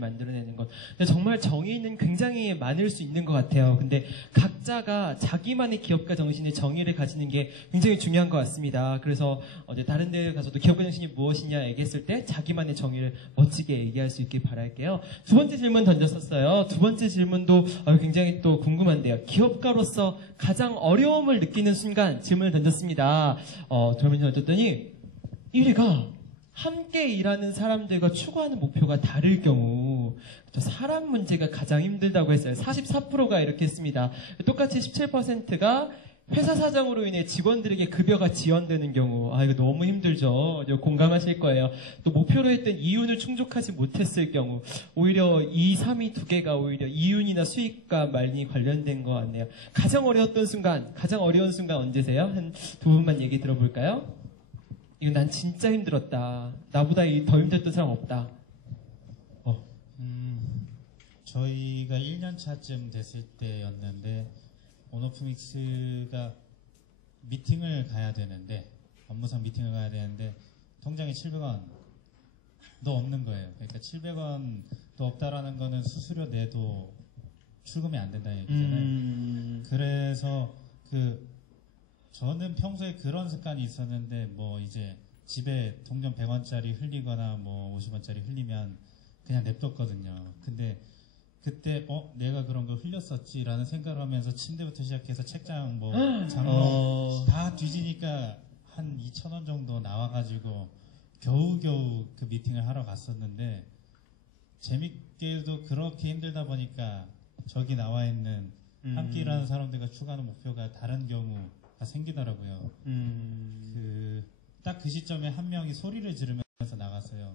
만들어내는 것. 정말 정의는 굉장히 많을 수 있는 것 같아요. 근데 각자가 자기만의 기업가 정신의 정의를 가지는 게 굉장히 중요한 것 같습니다. 그래서 다른 데 가서도 기업가 정신이 무엇이냐 얘기했을 때 자기만의 정의를 멋지게 얘기할 수 있길 바랄게요. 두 번째 질문 던졌었어요. 두 번째 질문도 굉장히 또 궁금한데요. 기업가로서 가장 어려움을 느끼는 순간 질문을 던졌습니다. 질문을 던졌더니 1위가 함께 일하는 사람들과 추구하는 목표가 다를 경우 사람 문제가 가장 힘들다고 했어요. 44%가 이렇게 했습니다. 똑같이 17%가 회사 사정으로 인해 직원들에게 급여가 지연되는 경우 이거 너무 힘들죠. 공감하실 거예요. 또 목표로 했던 이윤을 충족하지 못했을 경우 오히려 2, 3위 두 개가 오히려 이윤이나 수익과 많이 관련된 것 같네요. 가장 어려운 순간 언제세요? 한 두 분만 얘기 들어볼까요? 이거 난 진짜 힘들었다. 나보다 더 힘들었던 사람 없다. 저희가 1년 차쯤 됐을 때였는데 오너프믹스가 미팅을 가야 되는데 업무상 미팅을 가야 되는데 통장에 700원도 없는 거예요. 그러니까 700원도 없다라는 거는 수수료 내도 출금이 안 된다는 얘기잖아요. 그래서 저는 평소에 그런 습관이 있었는데 이제 집에 동전 100원짜리 흘리거나 50원짜리 흘리면 그냥 냅뒀거든요. 근데 그때 내가 그런 걸 흘렸었지라는 생각을 하면서 침대부터 시작해서 책장 장롱 다 뒤지니까 한 2,000원 정도 나와가지고 겨우겨우 그 미팅을 하러 갔었는데 재밌게도 그렇게 힘들다 보니까 저기 나와 있는 함께 일하는 사람들과 추구하는 목표가 다른 경우가 생기더라고요. 딱 그 시점에 한 명이 소리를 지르면서 나갔어요.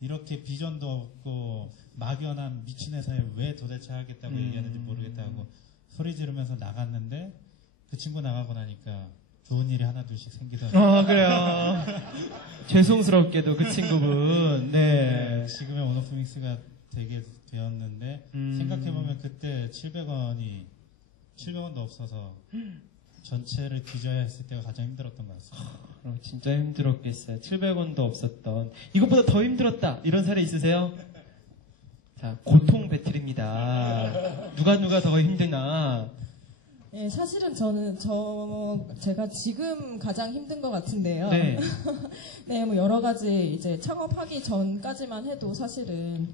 이렇게 비전도 없고 막연한 미친 회사에 왜 도대체 하겠다고 얘기하는지 모르겠다고 소리 지르면서 나갔는데 그 친구 나가고 나니까 좋은 일이 하나 둘씩 생기더라고요. 그래요. 죄송스럽게도 그 친구분. 네. 지금의 오너프믹스가 되게 되었는데 생각해보면 그때 700원도 없어서 전체를 뒤져야 했을 때가 가장 힘들었던 것 같습니다. 진짜 힘들었겠어요. 700원도 없었던. 이것보다 더 힘들었다. 이런 사례 있으세요? 자, 고통 배틀입니다. 누가 더 힘드나. 네, 사실은 제가 지금 가장 힘든 것 같은데요. 네. 네, 여러 가지 이제 창업하기 전까지만 해도 사실은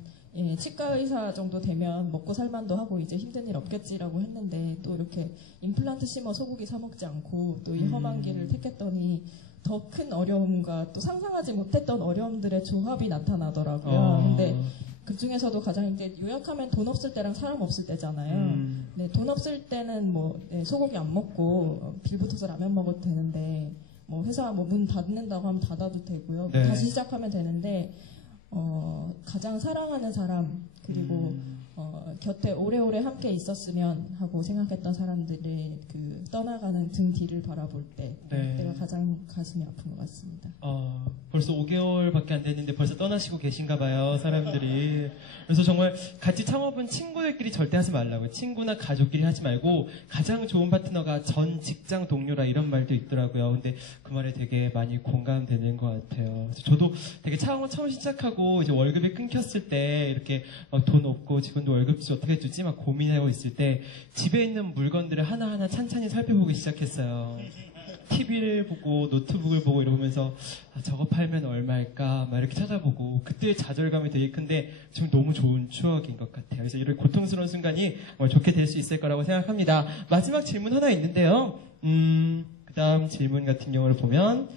치과 의사 정도 되면 먹고 살만도 하고 이제 힘든 일 없겠지라고 했는데 또 이렇게 임플란트 심어 소고기 사 먹지 않고 또 이 험한 길을 택했더니 더 큰 어려움과 또 상상하지 못했던 어려움들의 조합이 나타나더라고요. 근데 그 중에서도 가장 이제 요약하면 돈 없을 때랑 사람 없을 때잖아요. 네, 돈 없을 때는 소고기 안 먹고 빌 붙어서 라면 먹어도 되는데 회사 문 닫는다고 하면 닫아도 되고요. 네. 다시 시작하면 되는데 가장 사랑하는 사람 그리고 곁에 오래오래 함께 있었으면 하고 생각했던 사람들이 떠나가는 등 뒤를 바라볼 때 그때가 가장 가슴이 아픈 것 같습니다. 벌써 5개월밖에 안 됐는데 벌써 떠나시고 계신가 봐요, 사람들이. 그래서 정말 같이 창업은 친구들끼리 절대 하지 말라고요. 친구나 가족끼리 하지 말고 가장 좋은 파트너가 전 직장 동료라 이런 말도 있더라고요. 근데 그 말에 되게 많이 공감되는 것 같아요. 그래서 저도 되게 창업 처음 시작하고 이제 월급이 끊겼을 때 이렇게 돈 없고 직원도 월급지 어떻게 주지? 막 고민하고 있을 때 집에 있는 물건들을 하나하나 찬찬히 살펴보기 시작했어요. TV를 보고 노트북을 보고 이러면서 저거 팔면 얼마일까 막 이렇게 찾아보고 그때의 좌절감이 되게 큰데 지금 너무 좋은 추억인 것 같아요. 그래서 이런 고통스러운 순간이 좋게 될 수 있을 거라고 생각합니다. 마지막 질문 하나 있는데요. 그 다음 질문 같은 경우를 보면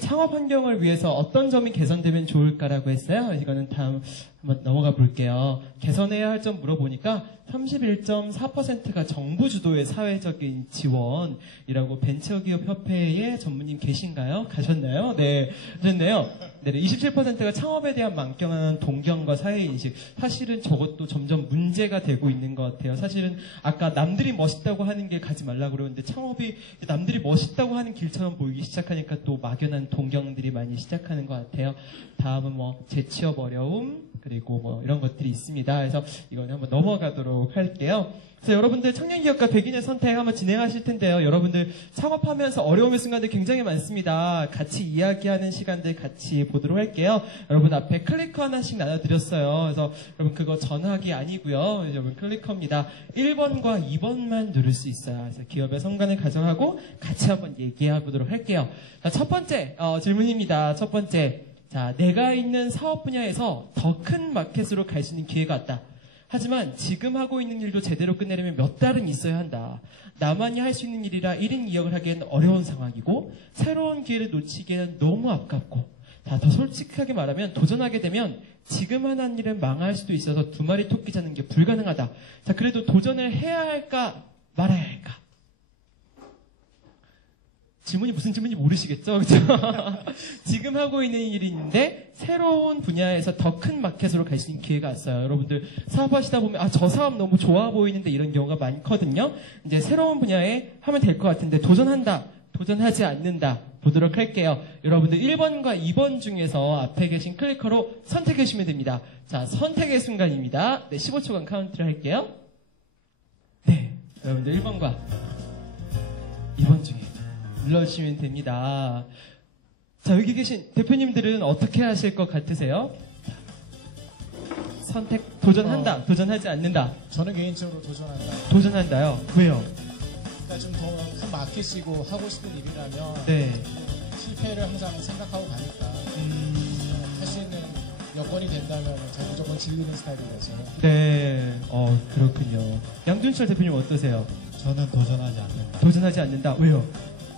창업 환경을 위해서 어떤 점이 개선되면 좋을까라고 했어요. 이거는 다음 한번 넘어가 볼게요. 개선해야 할 점 물어보니까 31.4%가 정부 주도의 사회적인 지원이라고 벤처기업협회의 전무님 계신가요? 가셨나요? 네, 그랬네요. 네, 27%가 창업에 대한 만경한 동경과 사회인식. 사실은 저것도 점점 문제가 되고 있는 것 같아요. 사실은 아까 남들이 멋있다고 하는 길 가지 말라고 그러는데 창업이 남들이 멋있다고 하는 길처럼 보이기 시작하니까 또 막연한 동경들이 많이 시작하는 것 같아요. 다음은 재취업 어려움, 그리고 뭐 이런 것들이 있습니다. 그래서 이거는 한번 넘어가도록 할게요. 그래서 여러분들 청년기업가 100인의 선택 한번 진행하실 텐데요. 여러분들 창업하면서 어려움의 순간들 굉장히 많습니다. 같이 이야기하는 시간들 같이 보도록 할게요. 여러분 앞에 클리커 하나씩 나눠드렸어요. 그래서 여러분 그거 전화기 아니고요. 여러분 클리커입니다. 1번과 2번만 누를 수 있어요. 그래서 기업의 성관을 가정하고 같이 한번 얘기해 보도록 할게요. 자, 첫 번째 질문입니다. 첫 번째. 자, 내가 있는 사업 분야에서 더 큰 마켓으로 갈 수 있는 기회가 왔다. 하지만 지금 하고 있는 일도 제대로 끝내려면 몇 달은 있어야 한다. 나만이 할 수 있는 일이라 1인 2역을 하기에는 어려운 상황이고 새로운 기회를 놓치기에는 너무 아깝고 자, 더 솔직하게 말하면 도전하게 되면 지금 하는 일은 망할 수도 있어서 두 마리 토끼 잡는 게 불가능하다. 자, 그래도 도전을 해야 할까 말아야 할까? 질문이 무슨 질문인지 모르시겠죠? 그죠? 지금 하고 있는 일인데 새로운 분야에서 더 큰 마켓으로 갈 수 있는 기회가 왔어요. 여러분들 사업하시다 보면 아, 저 사업 너무 좋아 보이는데 이런 경우가 많거든요. 이제 새로운 분야에 하면 될 것 같은데 도전한다, 도전하지 않는다 보도록 할게요. 여러분들 1번과 2번 중에서 앞에 계신 클리커로 선택해 주시면 됩니다. 자, 선택의 순간입니다. 네, 15초간 카운트를 할게요. 네, 여러분들 1번과 2번 중에 눌러주시면 됩니다. 자, 여기 계신 대표님들은 어떻게 하실 것 같으세요? 선택, 도전한다, 도전하지 않는다. 저는 개인적으로 도전한다. 도전한다요? 왜요? 그러니까 좀 더 큰 마켓이고 하고 싶은 일이라면 네. 실패를 항상 생각하고 가니까 할 수 있는 여건이 된다면 저는 무조건 질리는 스타일이라서. 네, 그렇군요. 양준철 대표님 어떠세요? 저는 도전하지 않는다. 도전하지 않는다. 왜요?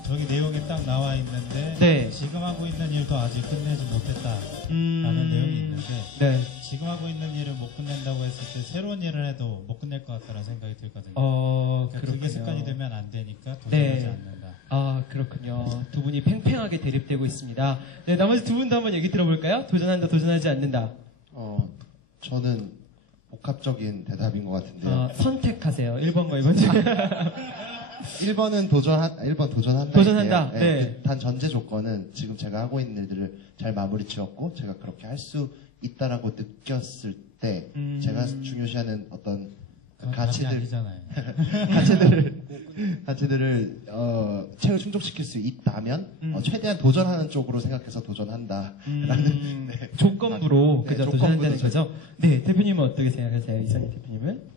저기 내용이 딱 나와 있는데 네. 지금 하고 있는 일도 아직 끝내지 못했다라는 내용이 있는데 네. 지금 하고 있는 일을 못 끝낸다고 했을 때 새로운 일을 해도 못 끝낼 것 같다는 생각이 들거든요. 그러니까 그렇군요. 그게 습관이 되면 안 되니까 도전하지 네. 않는다. 아, 그렇군요. 두 분이 팽팽하게 대립되고 있습니다. 네, 나머지 두 분도 한번 얘기 들어볼까요? 도전한다, 도전하지 않는다. 저는 복합적인 대답인 것 같은데요. 선택하세요. 1번과 2번 중에. 1번 도전한다. 도전한다. 네. 네. 단 전제 조건은 지금 제가 하고 있는 일들을 잘 마무리 지었고 제가 그렇게 할 수 있다라고 느꼈을 때 제가 중요시하는 어떤 가치들 아니잖아요. 가치들을 충족시킬 수 있다면 최대한 도전하는 쪽으로 생각해서 도전한다라는 조건부로 네, 그죠? 조건부로 도전한다는 거죠? 네, 대표님은 어떻게 생각하세요? 이선희 대표님은?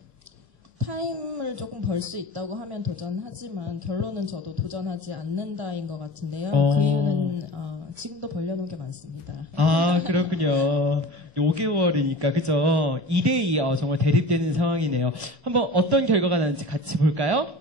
타임을 조금 벌 수 있다고 하면 도전하지만 결론은 저도 도전하지 않는다인 것 같은데요. 어. 그 이유는 지금도 벌려놓은 게 많습니다. 아, 그렇군요. 5개월이니까, 그죠? 2대2, 정말 대립되는 상황이네요. 한번 어떤 결과가 나는지 같이 볼까요?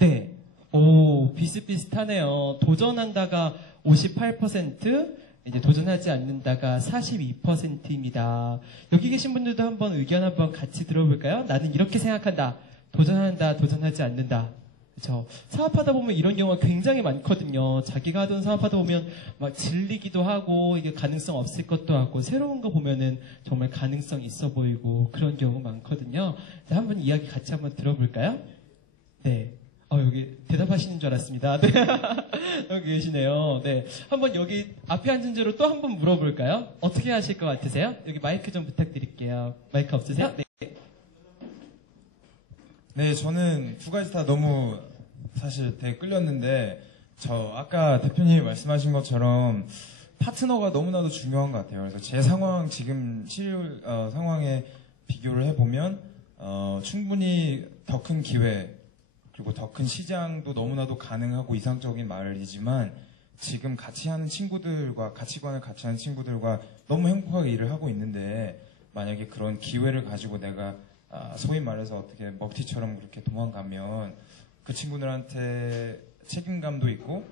네. 오, 비슷비슷하네요. 도전한다가 58%, 이제 도전하지 않는다가 42%입니다. 여기 계신 분들도 한번 의견 한번 같이 들어볼까요? 나는 이렇게 생각한다. 도전한다, 도전하지 않는다. 그렇죠. 사업하다 보면 이런 경우가 굉장히 많거든요. 자기가 하던 사업하다 보면 막 질리기도 하고 이게 가능성 없을 것도 같고 새로운 거 보면은 정말 가능성 있어 보이고 그런 경우 많거든요. 자, 한번 이야기 같이 한번 들어볼까요? 네. 여기 대답하시는 줄 알았습니다. 네. 여기 계시네요. 네. 한번 여기 앞에 앉은 대로 또 한번 물어볼까요? 어떻게 하실 것 같으세요? 여기 마이크 좀 부탁드릴게요. 마이크 없으세요? 네. 네, 저는 두 가지 다 너무 사실 되게 끌렸는데, 아까 대표님이 말씀하신 것처럼 파트너가 너무나도 중요한 것 같아요. 그래서 제 상황, 지금 상황에 비교를 해보면, 충분히 더 큰 기회, 그리고 더 큰 시장도 너무나도 가능하고 이상적인 말이지만, 지금 같이 하는 친구들과, 가치관을 같이 하는 친구들과 너무 행복하게 일을 하고 있는데, 만약에 그런 기회를 가지고 내가 소위 말해서 어떻게 먹튀처럼 그렇게 도망가면 그 친구들한테 책임감도 있고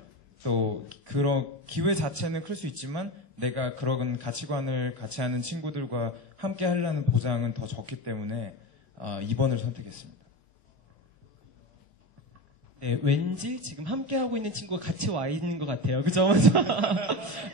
또 그런 기회 자체는 클 수 있지만 내가 그런 가치관을 같이 하는 친구들과 함께 하려는 보장은 더 적기 때문에 2번을 선택했습니다. 네, 왠지 지금 함께하고 있는 친구가 같이 와 있는 것 같아요. 그죠?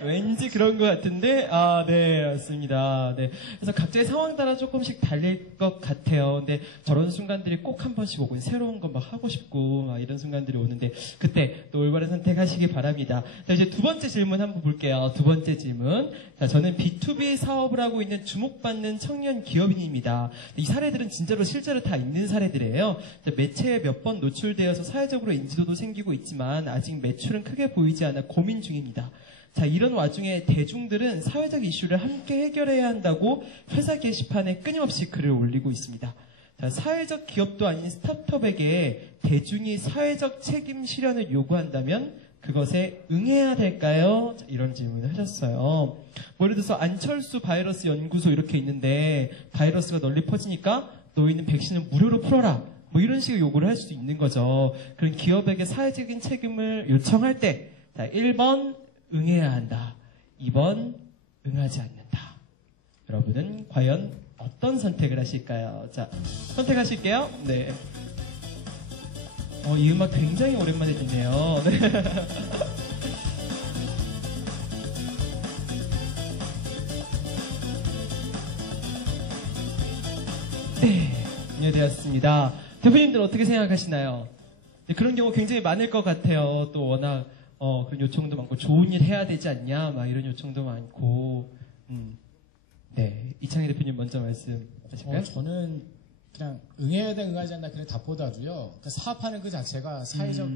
왠지 그런 것 같은데, 네, 맞습니다. 네. 그래서 각자의 상황 따라 조금씩 달릴 것 같아요. 근데 저런 순간들이 꼭 한 번씩 오고, 새로운 거 막 하고 싶고, 막 이런 순간들이 오는데, 그때 또 올바른 선택하시기 바랍니다. 자, 이제 두 번째 질문 한번 볼게요. 두 번째 질문. 자, 저는 B2B 사업을 하고 있는 주목받는 청년 기업인입니다. 이 사례들은 진짜로 실제로 다 있는 사례들이에요. 자, 매체에 몇 번 노출되어서 사회적으로 인지도도 생기고 있지만 아직 매출은 크게 보이지 않아 고민 중입니다. 자, 이런 와중에 대중들은 사회적 이슈를 함께 해결해야 한다고 회사 게시판에 끊임없이 글을 올리고 있습니다. 자, 사회적 기업도 아닌 스타트업에게 대중이 사회적 책임 실현을 요구한다면 그것에 응해야 될까요? 자, 이런 질문을 하셨어요. 뭐 예를 들어서 안철수 바이러스 연구소 이렇게 있는데 바이러스가 널리 퍼지니까 너희는 백신을 무료로 풀어라. 뭐 이런 식의 요구를 할 수도 있는 거죠. 그런 기업에게 사회적인 책임을 요청할 때, 자, 1번 응해야 한다. 2번 응하지 않는다. 여러분은 과연 어떤 선택을 하실까요? 자, 선택하실게요. 네. 이 음악 굉장히 오랜만에 듣네요. 네. 네, 정리되었습니다. 대표님들 어떻게 생각하시나요? 네, 그런 경우 굉장히 많을 것 같아요. 또 워낙 그런 요청도 많고 좋은 일 해야 되지 않냐 막 이런 요청도 많고 네, 이창희 대표님 먼저 말씀하실까요? 저는 그냥 응해야 돼 응하지 않나 그런 답보다도요. 그 사업하는 그 자체가 사회적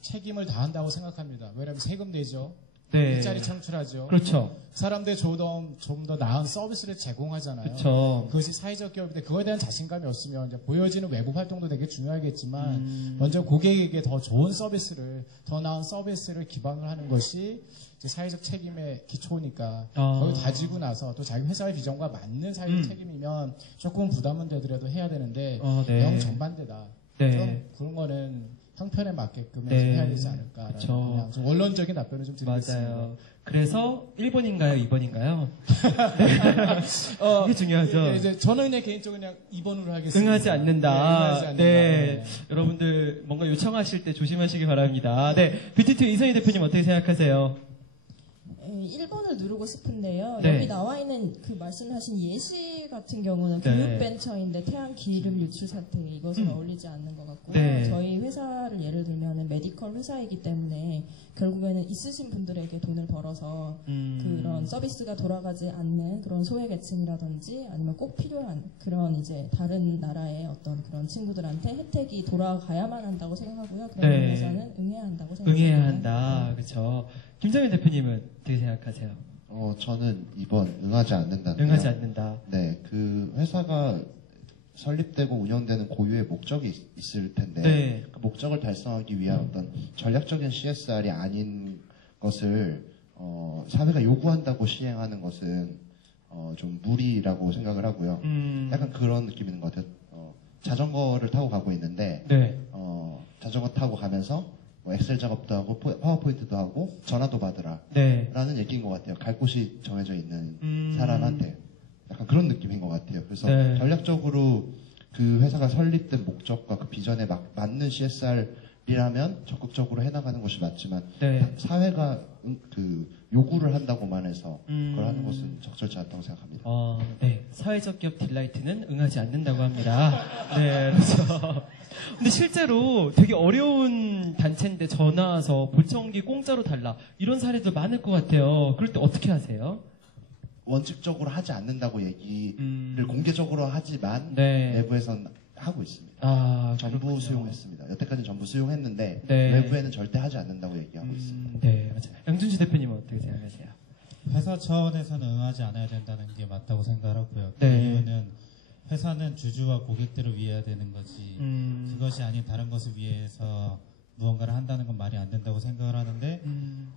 책임을 다한다고 생각합니다. 왜냐하면 세금 내죠. 네. 일자리 창출하죠. 그렇죠. 사람들이 좀 더 나은 서비스를 제공하잖아요. 그렇죠. 그것이 사회적 기업인데 그거에 대한 자신감이 없으면 이제 보여지는 외부 활동도 되게 중요하겠지만 먼저 고객에게 더 좋은 서비스를 더 나은 서비스를 기반을 하는 것이 이제 사회적 책임의 기초니까 거기 다지고 나서 또 자기 회사의 비전과 맞는 사회적 책임이면 조금 부담은 되더라도 해야 되는데 네. 영 정반대다. 네. 좀 그런 거는 형편에 맞게끔 네. 해야 되지 않을까. 그쵸. 그냥 좀 원론적인 답변을 좀 드리겠습니다. 맞아요. 그래서 1번인가요? 2번인가요? 이게 중요하죠. 이제 저는 그냥 개인적으로 그냥 2번으로 하겠습니다. 응하지 않는다. 네, 응하지 않는다. 네. 여러분들 뭔가 요청하실 때 조심하시기 바랍니다. 네. BT2 이선희 대표님 어떻게 생각하세요? 1번을 누르고 싶은데요. 네. 여기 나와 있는 그 말씀하신 예시 같은 경우는 네. 교육벤처인데 태양 기름 유출 사태 이것은 어울리지 않는 것 같고요. 네. 저희 회사를 예를 들면 메디컬 회사이기 때문에 결국에는 있으신 분들에게 돈을 벌어서 그런 서비스가 돌아가지 않는 그런 소외계층이라든지 아니면 꼭 필요한 그런 이제 다른 나라의 어떤 그런 친구들한테 혜택이 돌아가야만 한다고 생각하고요. 그런 네. 의미에서는 응해야 한다고 생각합니다. 응해야 한다. 그렇죠. 김정현 대표님은 어떻게 생각하세요? 저는 2번 응하지 않는다는데요. 응하지 않는다. 네, 그 회사가 설립되고 운영되는 고유의 목적이 있을 텐데 네. 그 목적을 달성하기 위한 어떤 전략적인 CSR이 아닌 것을 사회가 요구한다고 시행하는 것은 좀 무리라고 생각을 하고요. 약간 그런 느낌이 있는 것 같아요. 자전거를 타고 가고 있는데 네. 자전거 타고 가면서 뭐 엑셀 작업도 하고 파워포인트도 하고 전화도 받으라 네. 라는 얘기인 것 같아요. 갈 곳이 정해져 있는 사람한테 약간 그런 느낌인 것 같아요. 그래서 네. 전략적으로 그 회사가 설립된 목적과 그 비전에 맞는 CSR이라면 적극적으로 해나가는 것이 맞지만 네. 사회가 그 요구를 한다고만 해서 그걸 하는 것은 적절치 않다고 생각합니다. 네. 사회적 기업 딜라이트는 응하지 않는다고 합니다. 네, 그래서. 근데 실제로 되게 어려운 단체인데 전화 와서 보청기 공짜로 달라. 이런 사례도 많을 것 같아요. 그럴 때 어떻게 하세요? 원칙적으로 하지 않는다고 얘기를 공개적으로 하지만 네. 내부에선 하고 있습니다. 전부 그렇군요. 수용했습니다. 여태까지 전부 수용했는데 네. 외부에는 절대 하지 않는다고 얘기하고 있습니다. 네, 맞아요. 양준시 대표님은 어떻게 생각하세요? 회사 차원에서는 응하지 않아야 된다는 게 맞다고 생각하고요. 그 네. 이유는 회사는 주주와 고객들을 위해야 되는 거지 그것이 아닌 다른 것을 위해서 무언가를 한다는 건 말이 안 된다고 생각을 하는데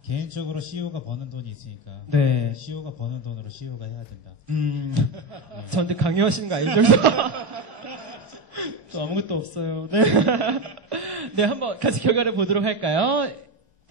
개인적으로 CEO가 버는 돈이 있으니까 네. CEO가 버는 돈으로 CEO가 해야 된다. 저한테 강요하시는 거 아니죠? 저 아무것도 없어요. 네. 네, 한번 같이 결과를 보도록 할까요?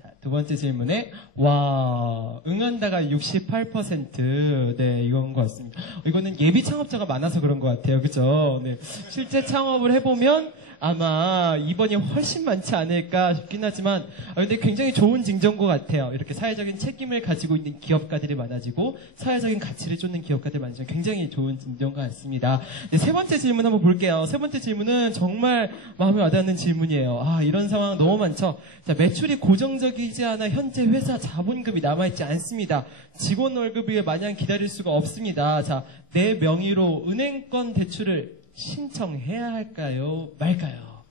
자, 두 두 번째 질문에 와 응한다가 68%. 네, 이건 것 같습니다. 이거는 예비 창업자가 많아서 그런 것 같아요. 그죠? 네. 실제 창업을 해보면 아마 이번이 훨씬 많지 않을까 싶긴 하지만 근데 굉장히 좋은 징조인 것 같아요. 이렇게 사회적인 책임을 가지고 있는 기업가들이 많아지고 사회적인 가치를 쫓는 기업가들이 많아지면 굉장히 좋은 징조인 것 같습니다. 네, 세 번째 질문 한번 볼게요. 세 번째 질문은 정말 마음에 와닿는 질문이에요. 이런 상황 너무 많죠. 자, 매출이 고정적이지 않아 현재 회사 자본금이 남아있지 않습니다. 직원 월급을 마냥 기다릴 수가 없습니다. 자, 내 명의로 은행권 대출을 신청해야 할까요? 말까요?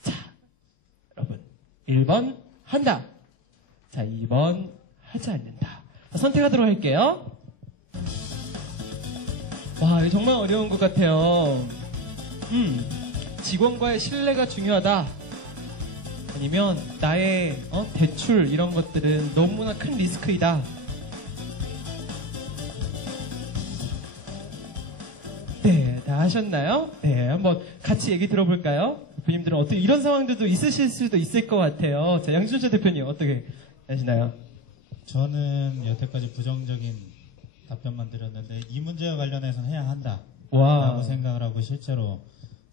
자, 여러분. 1번, 한다. 자, 2번, 하지 않는다. 자, 선택하도록 할게요. 와, 이거 정말 어려운 것 같아요. 직원과의 신뢰가 중요하다. 아니면, 나의, 대출, 이런 것들은 너무나 큰 리스크이다. 네, 다 하셨나요? 네, 한번 같이 얘기 들어볼까요? 대표님들은 어떻게 이런 상황들도 있으실 수도 있을 것 같아요. 자, 양준철 대표님 어떻게 하시나요? 저는 여태까지 부정적인 답변만 드렸는데 이 문제와 관련해서는 해야 한다 라고 생각을 하고 실제로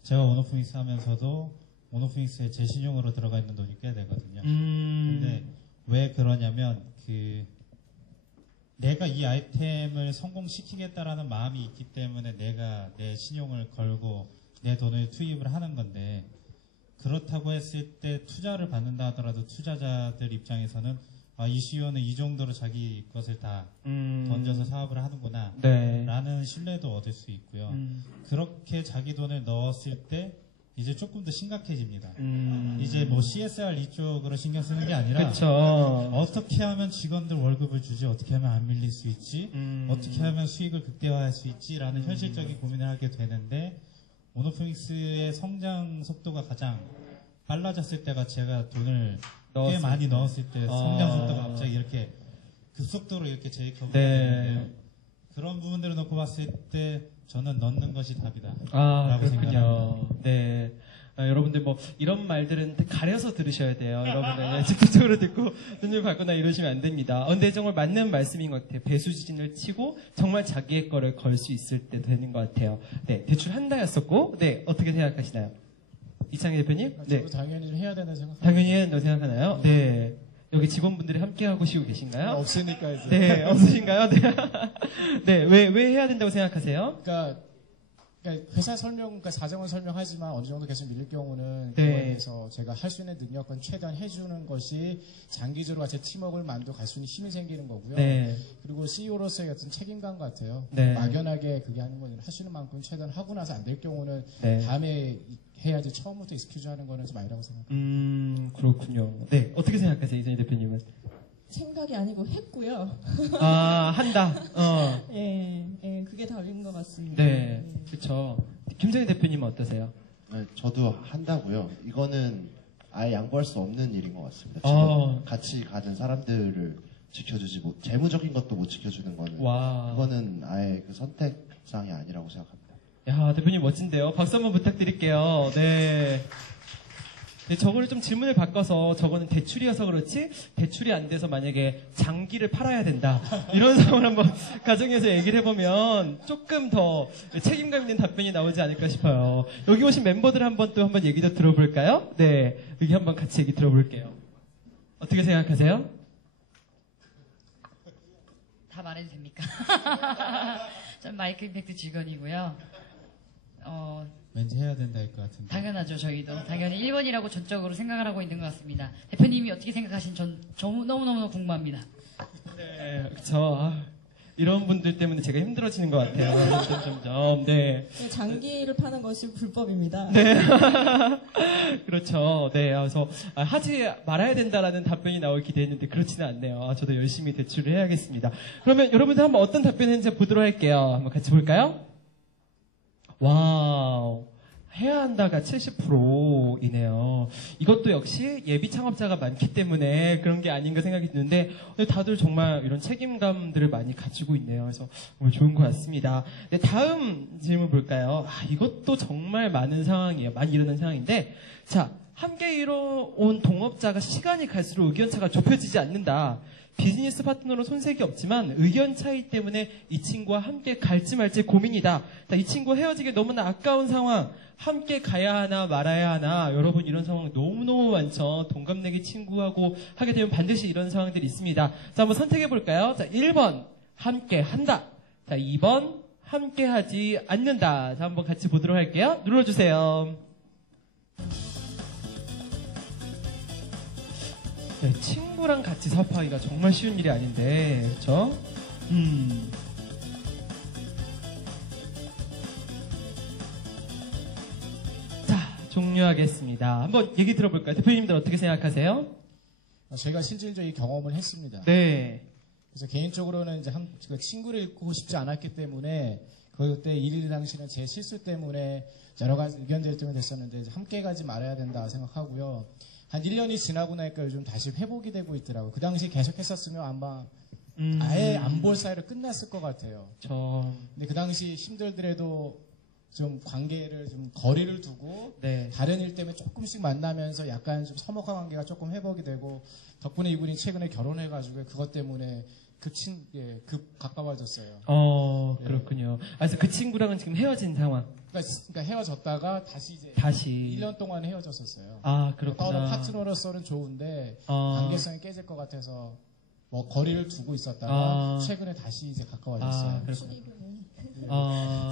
제가 오노프믹스 하면서도 오노프믹스에 제 신용으로 들어가 있는 돈이 꽤 되거든요. 근데 왜 그러냐면 내가 이 아이템을 성공시키겠다라는 마음이 있기 때문에 내가 내 신용을 걸고 내 돈을 투입을 하는 건데 그렇다고 했을 때 투자를 받는다 하더라도 투자자들 입장에서는 이 CEO는 이 정도로 자기 것을 다 던져서 사업을 하는구나 라는 신뢰도 얻을 수 있고요. 그렇게 자기 돈을 넣었을 때 이제 조금 더 심각해집니다. 이제 뭐 CSR 이쪽으로 신경 쓰는 게 아니라 그쵸. 어떻게 하면 직원들 월급을 주지, 어떻게 하면 안 밀릴 수 있지, 어떻게 하면 수익을 극대화할 수 있지라는 현실적인 고민을 하게 되는데 오노프믹스의 성장 속도가 가장 빨라졌을 때가 제가 돈을 꽤 많이 넣었을 때 성장 속도가 갑자기 이렇게 급속도로 이렇게 제이크업을 하는데요. 그런 부분들을 놓고 봤을 때 저는 넣는 것이 답이다. 라고 생각합니다. 네. 여러분들 뭐 이런 말들은 가려서 들으셔야 돼요. 여러분들 직접적으로 듣고 눈을 밟거나 이러시면 안 됩니다. 근데 정말 맞는 말씀인 것 같아요. 배수진을 치고 정말 자기의 거를 걸 수 있을 때 되는 것 같아요. 네, 대출 한다였었고, 네, 어떻게 생각하시나요? 이창희 대표님? 네, 저도 당연히 좀 해야 된다고 생각합니다. 당연히 해야 된다고 생각하나요? 네. 여기 직원분들이 함께 하고 계신가요? 없으니까 이제. 네, 없으신가요? 네. 네, 왜 해야 된다고 생각하세요? 그러니까 회사 그러니까 사정은 설명하지만 어느 정도 계속 밀릴 경우는 네. 그거에 대해서 제가 할 수 있는 능력은 최대한 해주는 것이 장기적으로 같이 팀워크를 만들고 갈 수 있는 힘이 생기는 거고요. 네. 그리고 CEO로서의 어떤 책임감 같아요. 네. 막연하게 그게 하는 건 할 수 있는 만큼 최대한 하고 나서 안 될 경우는 네. 다음에 해야지 처음부터 익스큐즈 하는 거는 좀 아니라고 생각합니다. 그렇군요. 네, 어떻게 생각하세요, 이정희 대표님은? 생각이 아니고 했고요. 한다. 예, 그게 답인 것 같습니다. 네, 그렇죠. 김정희 대표님은 어떠세요? 네, 저도 한다고요. 이거는 아예 양보할 수 없는 일인 것 같습니다. 지금 같이 가는 사람들을 지켜주지 못, 재무적인 것도 못 지켜주는 거는 그거는 아예 그 선택상이 아니라고 생각합니다. 야, 대표님 멋진데요. 박수 한번 부탁드릴게요. 네. 네, 저거를 좀 질문을 바꿔서 저거는 대출이어서 그렇지 대출이 안 돼서 만약에 장기를 팔아야 된다 이런 상황을 한번 가정해서 얘기를 해보면 조금 더 책임감 있는 답변이 나오지 않을까 싶어요. 여기 오신 멤버들 한번 얘기도 들어볼까요? 네, 여기 한번 같이 얘기 들어볼게요. 어떻게 생각하세요? 다 말해도 됩니까? 전 마이크 임팩트 직원이고요. 왠지 해야 된다 할 것 같은데. 당연하죠. 저희도 당연히 1번이라고 전적으로 생각을 하고 있는 것 같습니다. 대표님이 어떻게 생각하시는지 전 너무너무 궁금합니다. 네, 그쵸. 이런 분들 때문에 제가 힘들어지는 것 같아요. 점점. 네. 장기를 파는 것이 불법입니다. 네. 그렇죠. 네. 그래서 하지 말아야 된다라는 답변이 나올 기대했는데 그렇지는 않네요. 저도 열심히 대출을 해야겠습니다. 그러면 여러분들 한번 어떤 답변했는지 보도록 할게요. 한번 같이 볼까요? 와우. 해야 한다가 70%이네요. 이것도 역시 예비 창업자가 많기 때문에 그런 게 아닌가 생각이 드는데 다들 정말 이런 책임감들을 많이 가지고 있네요. 그래서 오늘 좋은 것 같습니다. 네, 다음 질문 볼까요? 이것도 정말 많은 상황이에요. 많이 일어나는 상황인데 자, 함께 이뤄온 동업자가 시간이 갈수록 의견차가 좁혀지지 않는다. 비즈니스 파트너로 손색이 없지만 의견 차이 때문에 이 친구와 함께 갈지 말지 고민이다. 이 친구 헤어지기 너무나 아까운 상황. 함께 가야 하나 말아야 하나. 여러분 이런 상황 너무너무 많죠. 동갑내기 친구하고 하게 되면 반드시 이런 상황들이 있습니다. 자, 한번 선택해 볼까요? 자, 1번 함께 한다. 자, 2번 함께 하지 않는다. 자, 한번 같이 보도록 할게요. 눌러주세요. 네, 친구랑 같이 사업하기가 정말 쉬운 일이 아닌데, 그렇죠? 자, 종료하겠습니다. 한번 얘기 들어볼까요? 대표님들 어떻게 생각하세요? 제가 실질적인 경험을 했습니다. 네. 그래서 개인적으로는 이제 그 친구를 잃고 싶지 않았기 때문에 그때 일 당시는 제 실수 때문에 여러 가지 의견들이 때문에 됐었는데 함께 가지 말아야 된다 생각하고요. 한 1년이 지나고 나니까 요즘 다시 회복이 되고 있더라고요. 그 당시 계속 했었으면 아마 아예 안 볼 사이로 끝났을 것 같아요. 근데 그 당시 힘들더라도 좀 관계를 좀 거리를 두고 네. 다른 일 때문에 조금씩 만나면서 약간 좀 서먹한 관계가 조금 회복이 되고 덕분에 이분이 최근에 결혼해가지고 그것 때문에 급 가까워졌어요. 그렇군요. 그래서 그 친구랑은 지금 헤어진 상황. 그러니까 헤어졌다가 다시 1년 동안 헤어졌었어요. 그렇구나. 파트너로서는 좋은데 관계성이 깨질 것 같아서 뭐 거리를 두고 있었다가 최근에 다시 이제 가까워졌어요.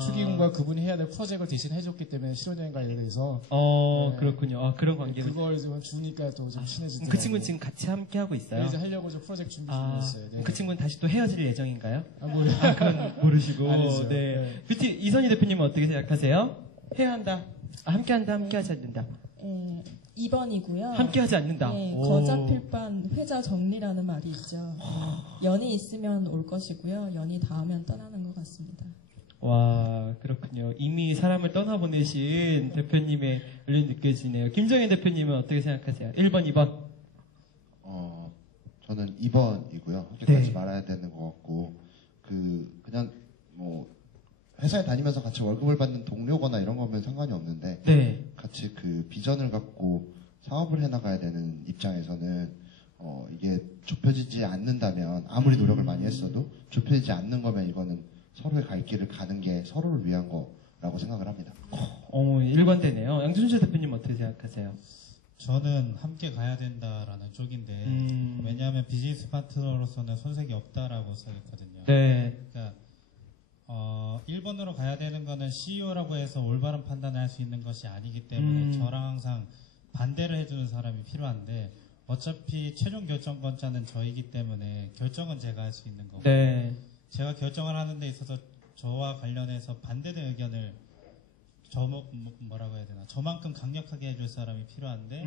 축의금과 그분이 해야 될 프로젝트를 대신 해줬기 때문에 신혼여행 관련해서 네. 그렇군요. 그런 관계는 그걸 좀 주니까 또 좀 친해지더라고요. 그 친구는 지금 같이 함께 하고 있어요. 이제 하려고 좀 프로젝트 준비 중이었어요. 네. 그 친구는 다시 또 헤어질 예정인가요? 모르겠어요. 그건 모르시고. 아니죠. 네. 네. 뷰티 이선희 대표님은 어떻게 생각하세요? 해야 한다. 함께 한다. 함께 하지 않는다. 2번이고요. 함께 하지 않는다. 네, 거잡힐 반 회자 정리라는 말이 있죠. 연이 있으면 올 것이고요. 연이 닿으면 떠나는 것 같습니다. 와, 그렇군요. 이미 사람을 떠나보내신 대표님의 연륜 느껴지네요. 김정현 대표님은 어떻게 생각하세요? 1번, 2번. 저는 2번이고요. 함께 네. 가지 말아야 되는 것 같고, 그냥 뭐, 회사에 다니면서 같이 월급을 받는 동료거나 이런 거면 상관이 없는데, 네. 같이 그 비전을 갖고 사업을 해나가야 되는 입장에서는, 이게 좁혀지지 않는다면, 아무리 노력을 많이 했어도, 좁혀지지 않는 거면 이거는 서로의 갈 길을 가는 게 서로를 위한 거라고 생각을 합니다. 일관되네요. 양준수 대표님 어떻게 생각하세요? 저는 함께 가야 된다라는 쪽인데 왜냐하면 비즈니스 파트너로서는 손색이 없다라고 생각했거든요. 네. 그러니까 1번으로 가야 되는 거는 CEO라고 해서 올바른 판단을 할 수 있는 것이 아니기 때문에 저랑 항상 반대를 해주는 사람이 필요한데 어차피 최종 결정권자는 저이기 때문에 결정은 제가 할 수 있는 거고 네. 제가 결정을 하는 데 있어서 저와 관련해서 반대된 의견을 뭐라고 해야 되나 저만큼 강력하게 해줄 사람이 필요한데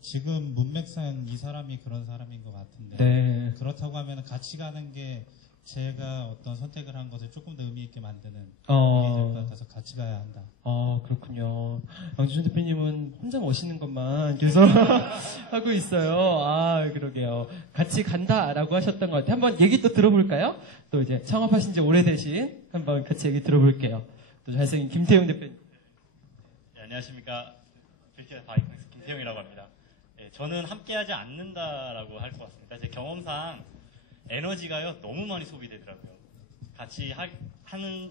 지금 문맥상 이 사람이 그런 사람인 것 같은데 네. 그렇다고 하면 같이 가는 게 제가 어떤 선택을 한 것을 조금 더 의미 있게 만드는 일이 될 것 같아서 같이 가야 한다. 그렇군요. 양준수 대표님은 혼자 멋있는 것만 계속 하고 있어요. 그러게요. 같이 간다라고 하셨던 것 같아요. 한번 얘기 또 들어볼까요? 또 이제 창업하신 지 오래되신 한번 같이 얘기 들어볼게요. 또 잘생긴 김태용 대표님. 네, 안녕하십니까. 뷰티 바이크스 김태용이라고 합니다. 네, 저는 함께하지 않는다라고 할 것 같습니다. 제 경험상 에너지가요 너무 많이 소비되더라고요. 같이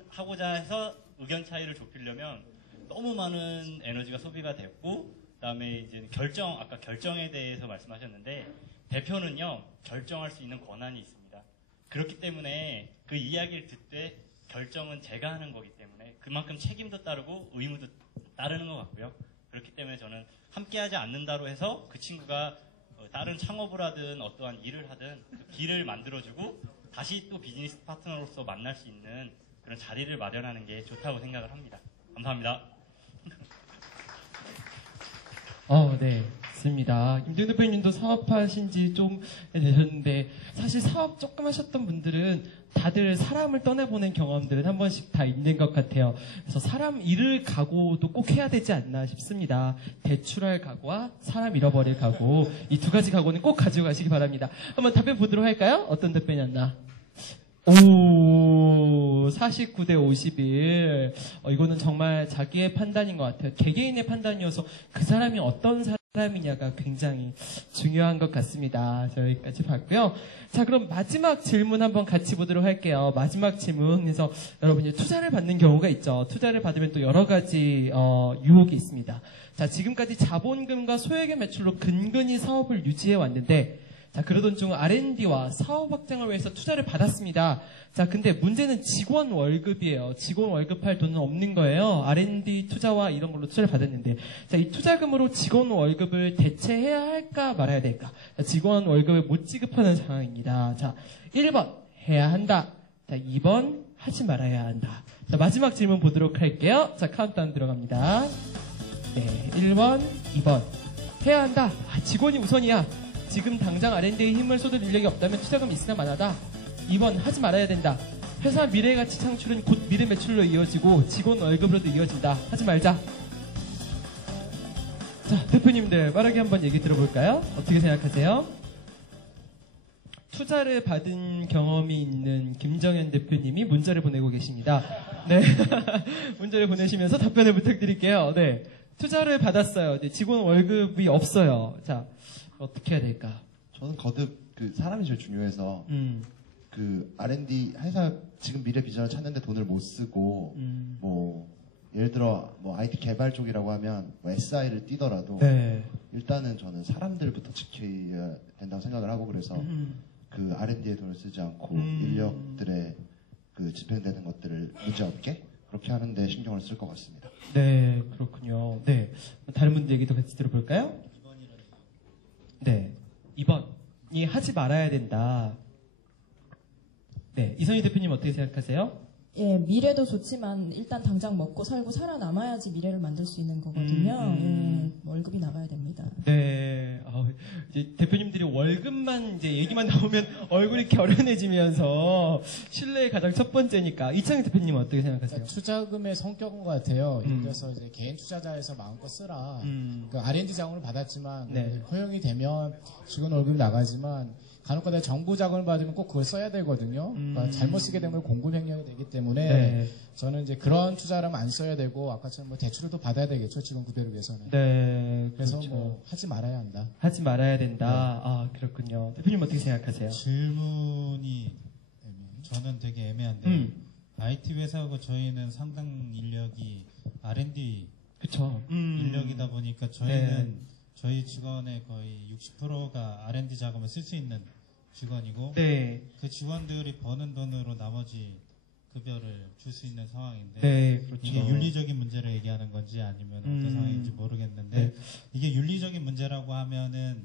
하고자 해서 의견 차이를 좁히려면 너무 많은 에너지가 소비가 됐고, 그다음에 이제 아까 결정에 대해서 말씀하셨는데 대표는요 결정할 수 있는 권한이 있습니다. 그렇기 때문에 그 이야기를 듣되 결정은 제가 하는 거기 때문에 그만큼 책임도 따르고 의무도 따르는 것 같고요. 그렇기 때문에 저는 함께하지 않는다로 해서 그 친구가 다른 창업을 하든 어떠한 일을 하든 그 길을 만들어주고 다시 또 비즈니스 파트너로서 만날 수 있는 그런 자리를 마련하는 게 좋다고 생각을 합니다. 감사합니다. 네, 있습니다. 김태용 대표님도 사업하신 지 좀 되셨는데, 사실 사업 조금 하셨던 분들은 다들 사람을 떠나보낸 경험들은 한 번씩 다 있는 것 같아요. 그래서 사람 잃을 각오도 꼭 해야 되지 않나 싶습니다. 대출할 각오와 사람 잃어버릴 각오, 이 두 가지 각오는 꼭 가지고 가시기 바랍니다. 한번 답변 보도록 할까요? 어떤 답변이었나? 오, 49대 51. 이거는 정말 자기의 판단인 것 같아요. 개개인의 판단이어서 그 사람이 어떤 사람이냐가 굉장히 중요한 것 같습니다. 저희까지 봤고요. 자, 그럼 마지막 질문 한번 같이 보도록 할게요. 마지막 질문에서 여러분이 투자를 받는 경우가 있죠. 투자를 받으면 또 여러 가지 유혹이 있습니다. 자, 지금까지 자본금과 소액의 매출로 근근히 사업을 유지해 왔는데, 자, 그러던 중 R&D와 사업 확장을 위해서 투자를 받았습니다. 자, 근데 문제는 직원 월급이에요. 직원 월급할 돈은 없는 거예요. R&D 투자와 이런 걸로 투자를 받았는데, 자, 이 투자금으로 직원 월급을 대체해야 할까 말아야 될까? 자, 직원 월급을 못 지급하는 상황입니다. 자, 1번 해야 한다. 자, 2번 하지 말아야 한다. 자, 마지막 질문 보도록 할게요. 자, 카운트다운 들어갑니다. 네, 1번, 2번 해야 한다. 직원이 우선이야. 지금 당장 R&D에 힘을 쏟을 인력이 없다면 투자금 있으나 마나다. 2번 하지 말아야 된다. 회사 미래 가치 창출은 곧 미래 매출로 이어지고 직원 월급으로도 이어진다. 하지 말자. 자, 대표님들 빠르게 한번 얘기 들어볼까요? 어떻게 생각하세요? 투자를 받은 경험이 있는 김정현 대표님이 문자를 보내고 계십니다. 네. 문자를 보내시면서 답변을 부탁드릴게요. 네. 투자를 받았어요. 네, 직원 월급이 없어요. 자, 어떻게 해야 될까? 저는 거듭 그 사람이 제일 중요해서 그 R&D 회사 지금 미래 비전을 찾는데 돈을 못 쓰고 뭐 예를 들어 뭐 IT 개발 쪽이라고 하면 뭐 SI를 뛰더라도 네. 일단은 저는 사람들부터 지켜야 된다고 생각을 하고 그래서 그 R&D에 돈을 쓰지 않고 인력들의 그 집행되는 것들을 문제없게 그렇게 하는데 신경을 쓸 것 같습니다. 네, 그렇군요. 네, 다른 분들 얘기도 같이 들어볼까요? 네, 2번이 하지 말아야 된다. 네, 이선희 대표님 어떻게 생각하세요? 예, 미래도 좋지만 일단 당장 먹고 살고 살아남아야지 미래를 만들 수 있는 거거든요. 예, 월급이 나가야 됩니다. 네, 이제 대표님들이 월급만 이제 얘기만 나오면 얼굴이 결연해지면서 신뢰의 가장 첫 번째니까 이창희 대표님 어떻게 생각하세요? 투자금의 성격인 것 같아요. 예를 들어서 이제 개인 투자자에서 마음껏 쓰라. 그러니까 R&D 자금을 받았지만 네. 허용이 되면 직원 월급이 나가지만 간혹가다 정부 자금을 받으면 꼭 그걸 써야 되거든요. 그러니까 잘못 쓰게 되면 공급횡령이 되기 때문에 네. 저는 이제 그런 투자라면 안 써야 되고 아까처럼 뭐 대출을 또 받아야 되겠죠. 직원 구별을 위해서는. 네, 그래서 그렇죠. 뭐 하지 말아야 한다. 하지 말아야 된다. 아, 그렇군요. 대표님 어떻게 생각하세요? 질문이 저는 되게 애매한데 IT 회사하고 저희는 상당 인력이 R&D 그렇죠. 인력이다 보니까 저희는 저희 직원의 거의 60%가 R&D 자금을 쓸 수 있는 직원이고 네. 그 직원들이 버는 돈으로 나머지 급여를 줄 수 있는 상황인데 네, 그렇죠. 이게 윤리적인 문제를 얘기하는 건지 아니면 어떤 상황인지 모르겠는데 네. 이게 윤리적인 문제라고 하면은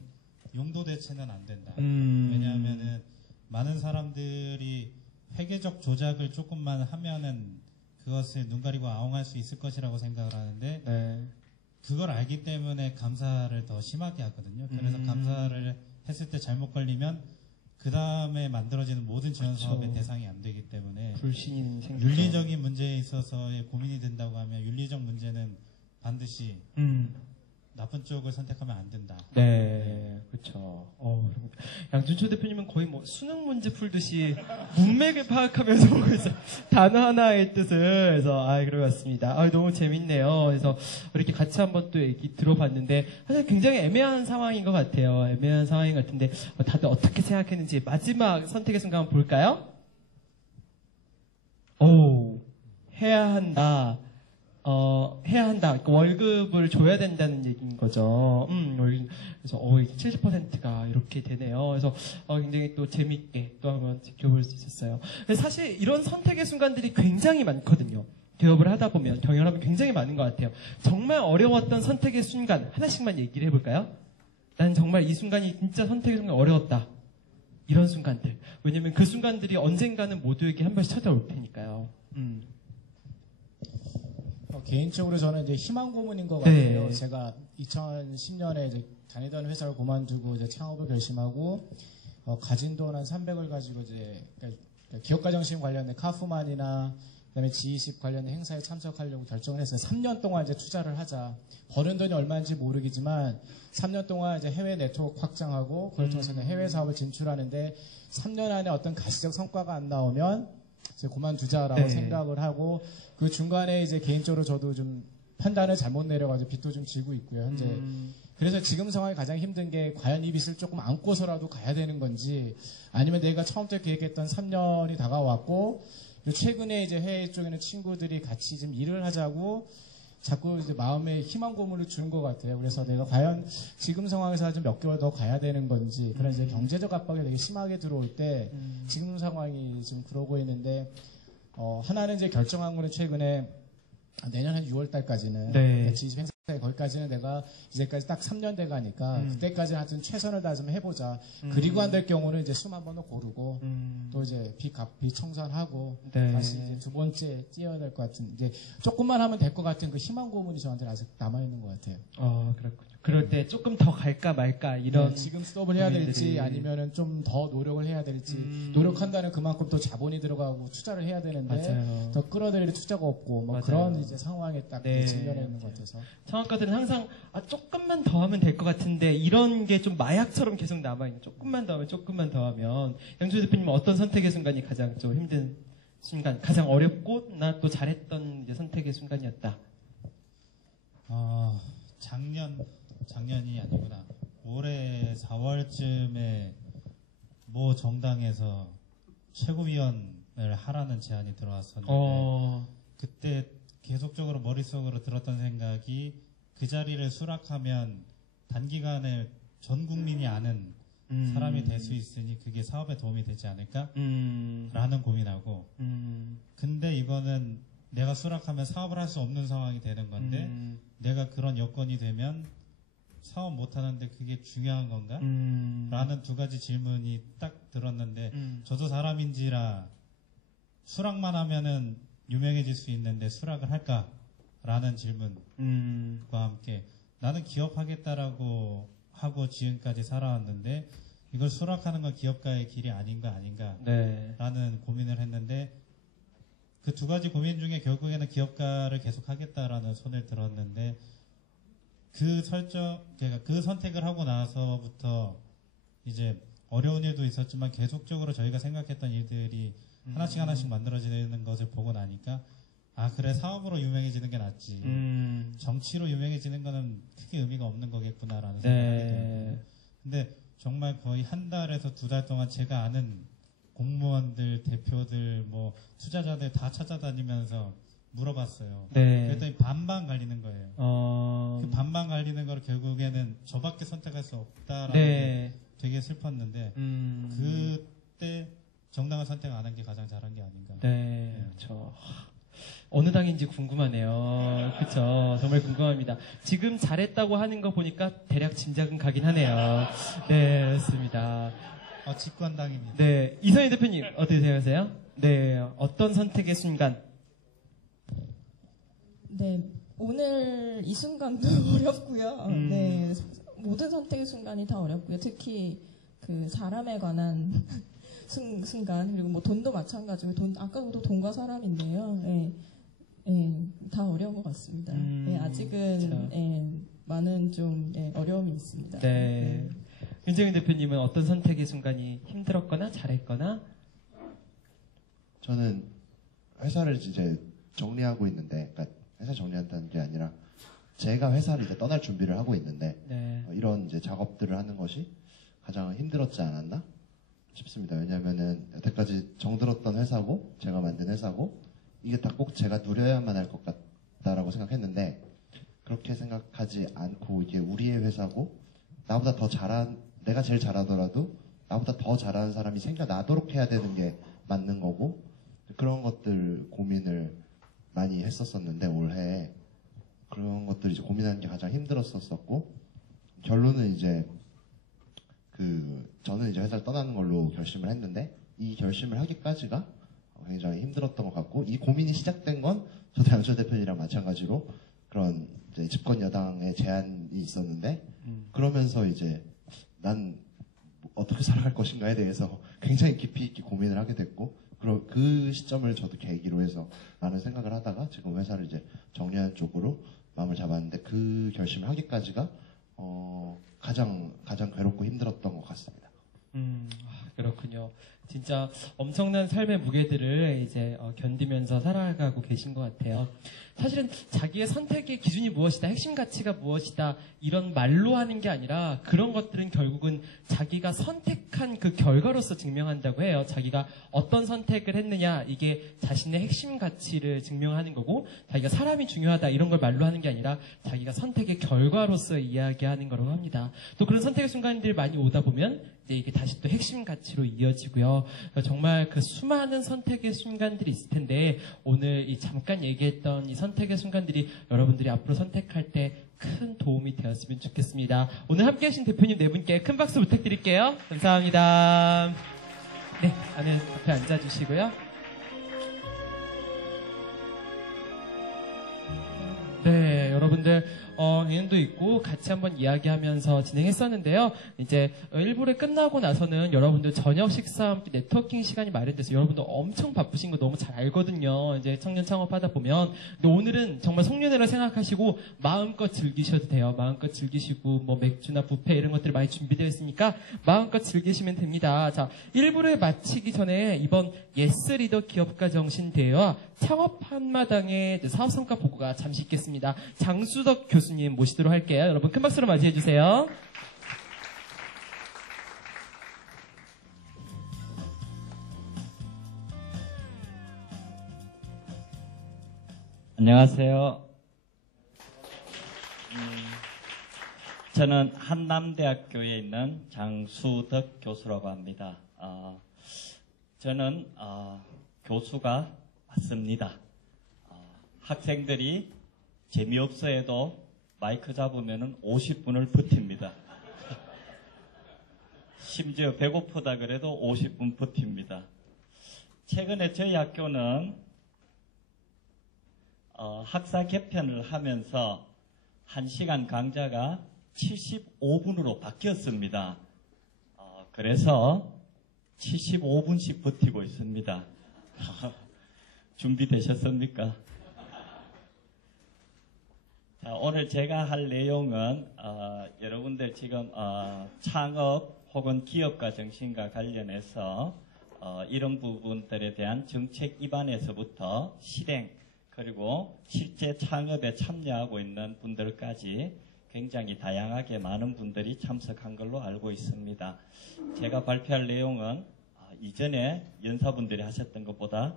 용도 대체는 안 된다. 왜냐하면은 많은 사람들이 회계적 조작을 조금만 하면은 그것을 눈 가리고 아웅할 수 있을 것이라고 생각을 하는데 네. 그걸 알기 때문에 감사를 더 심하게 하거든요. 그래서 감사를 했을 때 잘못 걸리면 그 다음에 만들어지는 모든 지원 사업의 대상이 안 되기 때문에 불신이 생기죠. 윤리적인 문제에 있어서의 고민이 된다고 하면 윤리적 문제는 반드시 나쁜 쪽을 선택하면 안 된다. 네, 그렇죠. 양준초 대표님은 거의 뭐 수능 문제 풀듯이 문맥을 파악하면서 보고 있어요. 단어 하나의 뜻을. 그래서 그런 것 같습니다. 너무 재밌네요. 그래서 이렇게 같이 한번 또 얘기 들어봤는데 사실 굉장히 애매한 상황인 것 같아요. 애매한 상황인 것 같은데 다들 어떻게 생각했는지 마지막 선택의 순간 한번 볼까요? 해야 한다. 해야 한다. 그러니까 월급을 줘야 된다는 얘기인 거죠. 그래서 70%가 이렇게 되네요. 그래서 굉장히 또 재밌게 또 한번 지켜볼 수 있었어요. 사실 이런 선택의 순간들이 굉장히 많거든요. 개업을 하다 보면 경영하면 굉장히 많은 것 같아요. 정말 어려웠던 선택의 순간 하나씩만 얘기를 해볼까요? 난 정말 이 순간이 진짜 선택의 순간 어려웠다. 이런 순간들. 왜냐면 그 순간들이 언젠가는 모두에게 한 번씩 찾아올 테니까요. 개인적으로 저는 이제 희망 고문인 것 같아요. 네. 제가 2010년에 이제 다니던 회사를 그만두고 이제 창업을 결심하고 가진 돈 한 300을 가지고 이제 그러니까 기업가 정신 관련된 카프만이나 그다음에 G20 관련 행사에 참석하려고 결정을 했어요. 3년 동안 이제 투자를 하자. 버는 돈이 얼마인지 모르겠지만 3년 동안 이제 해외 네트워크 확장하고 그걸 통해서는 해외 사업을 진출하는데 3년 안에 어떤 가시적 성과가 안 나오면 이제 그만두자라고 네. 생각을 하고 그 중간에 이제 개인적으로 저도 좀 판단을 잘못 내려가지고 빚도 좀 지고 있고요. 현재 그래서 지금 상황이 가장 힘든 게 과연 이 빚을 조금 안고서라도 가야 되는 건지 아니면 내가 처음부터 계획했던 3년이 다가왔고 최근에 이제 해외 쪽에 있는 친구들이 같이 좀 일을 하자고 자꾸 이제 마음에 희망 고문을 주는 것 같아요. 그래서 내가 과연 지금 상황에서 좀 몇 개월 더 가야 되는 건지 그런 이제 경제적 압박이 되게 심하게 들어올 때 지금 상황이 지금 그러고 있는데 하나는 이제 결정한 거는 최근에 내년 한 6월 달까지는 네. G20 행사에 거기까지는 내가 이제까지 딱 3년 돼 가니까 그때까지는 하여튼 최선을 다해서 해보자. 그리고 안 될 경우는 이제 숨 한 번 더 고르고 또 이제 빚 청산하고 네. 다시 이제 두 번째 뛰어야 될 것 같은 이제 조금만 하면 될 것 같은 그 희망 고문이 저한테 아직 남아 있는 것 같아요. 그렇군요. 그럴 때 조금 더 갈까 말까 이런 네, 지금 스톱을 해야 될지 고민들이. 아니면은 좀 더 노력을 해야 될지 노력한다는 그만큼 또 자본이 들어가고 투자를 해야 되는데 맞아요. 더 끌어들일 투자가 없고 뭐 맞아요. 그런 이제 상황에 딱 네. 직면해 있는 것 같아서 성악가들은 항상 조금만 더 하면 될 것 같은데 이런 게 좀 마약처럼 계속 남아있는 조금만 더 하면 조금만 더 하면 양조 대표님은 어떤 선택의 순간이 가장 좀 힘든 순간 가장 어렵고 나 또 잘했던 이제 선택의 순간이었다. 작년이 아니구나. 올해 4월쯤에 모 정당에서 최고위원을 하라는 제안이 들어왔었는데 그때 계속적으로 머릿속으로 들었던 생각이 그 자리를 수락하면 단기간에 전 국민이 아는 사람이 될 수 있으니 그게 사업에 도움이 되지 않을까? 라는 고민하고 근데 이거는 내가 수락하면 사업을 할 수 없는 상황이 되는 건데 내가 그런 여건이 되면 사업 못하는데 그게 중요한 건가? 라는 두 가지 질문이 딱 들었는데 저도 사람인지라 수락만 하면은 유명해질 수 있는데 수락을 할까? 라는 질문과 함께 나는 기업하겠다라고 하고 지금까지 살아왔는데 이걸 수락하는 건 기업가의 길이 아닌가 네. 라는 고민을 했는데 그 두 가지 고민 중에 결국에는 기업가를 계속 하겠다라는 손을 들었는데 그 선택을 하고 나서부터 이제 어려운 일도 있었지만 계속적으로 저희가 생각했던 일들이 하나씩 만들어지는 것을 보고 나니까 그래 사업으로 유명해지는 게 낫지 정치로 유명해지는 거는 크게 의미가 없는 거겠구나라는 생각이 들었고 근데 정말 거의 한 달에서 두 달 동안 제가 아는 공무원들, 대표들, 뭐 투자자들 다 찾아다니면서 물어봤어요. 네. 그랬더니 반반 갈리는 거예요. 그 반반 갈리는 걸 결국에는 저밖에 선택할 수 없다라는 게 되게 슬펐는데 그때 정당을 선택 안 한 게 가장 잘한 게 아닌가. 네, 그렇죠. 어느 당인지 궁금하네요. 그렇죠. 정말 궁금합니다. 지금 잘했다고 하는 거 보니까 대략 짐작은 가긴 하네요. 네, 그렇습니다. 집권당입니다. 네, 이선희 대표님 어떻게 생각하세요? 네, 어떤 선택의 순간? 네, 오늘 이 순간도 어렵고요. 네, 모든 선택의 순간이 다 어렵고요. 특히 그 사람에 관한 순간 그리고 뭐 돈도 마찬가지고 아까도 돈과 사람인데요. 네, 네, 다 어려운 것 같습니다. 네, 아직은 네, 많은 좀 어려움이 있습니다. 네. 윤정인 대표님은 어떤 선택의 순간이 힘들었거나 잘했거나? 저는 회사를 이제 정리하고 있는데, 그러니까 회사 정리한다는 게 아니라 제가 회사를 이제 떠날 준비를 하고 있는데 이런 이제 작업들을 하는 것이 가장 힘들었지 않았나 싶습니다. 왜냐하면은 여태까지 정들었던 회사고 제가 만든 회사고 이게 다 꼭 제가 누려야만 할 것 같다라고 생각했는데 그렇게 생각하지 않고 이게 우리의 회사고 나보다 더 내가 제일 잘하더라도 나보다 더 잘하는 사람이 생겨나도록 해야 되는 게 맞는 거고 그런 것들 고민을 많이 했었었는데 올해 그런 것들 이제 고민하는 게 가장 힘들었었고 결론은 이제 저는 이제 회사를 떠나는 걸로 결심을 했는데 이 결심을 하기까지가 굉장히 힘들었던 것 같고 이 고민이 시작된 건 저도 양철 대표님이랑 마찬가지로 그런 이제 집권 여당의 제안이 있었는데 그러면서 이제 난 어떻게 살아갈 것인가에 대해서 굉장히 깊이 있게 고민을 하게 됐고 그 시점을 저도 계기로 해서 많은 생각을 하다가 지금 회사를 이제 정리하는 쪽으로 마음을 잡았는데 그 결심을 하기까지가 가장 괴롭고 힘들었던 것 같습니다. 그렇군요. 진짜 엄청난 삶의 무게들을 이제 견디면서 살아가고 계신 것 같아요. 사실은 자기의 선택의 기준이 무엇이다, 핵심 가치가 무엇이다 이런 말로 하는 게 아니라 그런 것들은 결국은 자기가 선택한 그 결과로서 증명한다고 해요. 자기가 어떤 선택을 했느냐 이게 자신의 핵심 가치를 증명하는 거고 자기가 사람이 중요하다 이런 걸 말로 하는 게 아니라 자기가 선택의 결과로서 이야기하는 거라고 합니다. 또 그런 선택의 순간들이 많이 오다 보면 이제 이게 다시 또 핵심 가치로 이어지고요. 정말 그 수많은 선택의 순간들이 있을 텐데 오늘 이 잠깐 얘기했던 이 선택의 순간들이 여러분들이 앞으로 선택할 때 큰 도움이 되었으면 좋겠습니다. 오늘 함께 하신 대표님 네 분께 큰 박수 부탁드릴게요. 감사합니다. 네, 앞에 앉아주시고요. 네, 여러분들 개인도 있고 같이 한번 이야기하면서 진행했었는데요. 이제 1부를 끝나고 나서는 여러분들 저녁 식사와 함께 네트워킹 시간이 마련돼서 여러분들 엄청 바쁘신 거 너무 잘 알거든요. 이제 청년 창업하다 보면. 근데 오늘은 정말 송년회로 생각하시고 마음껏 즐기셔도 돼요. 마음껏 즐기시고 뭐 맥주나 뷔페 이런 것들이 많이 준비되어 있으니까 마음껏 즐기시면 됩니다. 자, 1부를 마치기 전에 이번 예스 리더 기업가 정신 대회와 창업 한마당의 사업 성과 보고가 잠시 있겠습니다. 장수덕 교수님 모시도록 할게요. 여러분 큰 박수로 맞이해 주세요. 안녕하세요. 저는 한남대학교에 있는 장수덕 교수라고 합니다. 저는 교수가 맞습니다. 학생들이 재미없어 해도 마이크 잡으면 50분을 버팁니다. 심지어 배고프다 그래도 50분 버팁니다. 최근에 저희 학교는 학사 개편을 하면서 1시간 강좌가 75분으로 바뀌었습니다. 그래서 75분씩 버티고 있습니다. 준비되셨습니까? 자, 오늘 제가 할 내용은 여러분들 지금 창업 혹은 기업가 정신과 관련해서 이런 부분들에 대한 정책 입안에서부터 실행 그리고 실제 창업에 참여하고 있는 분들까지 굉장히 다양하게 많은 분들이 참석한 걸로 알고 있습니다. 제가 발표할 내용은 이전에 연사분들이 하셨던 것보다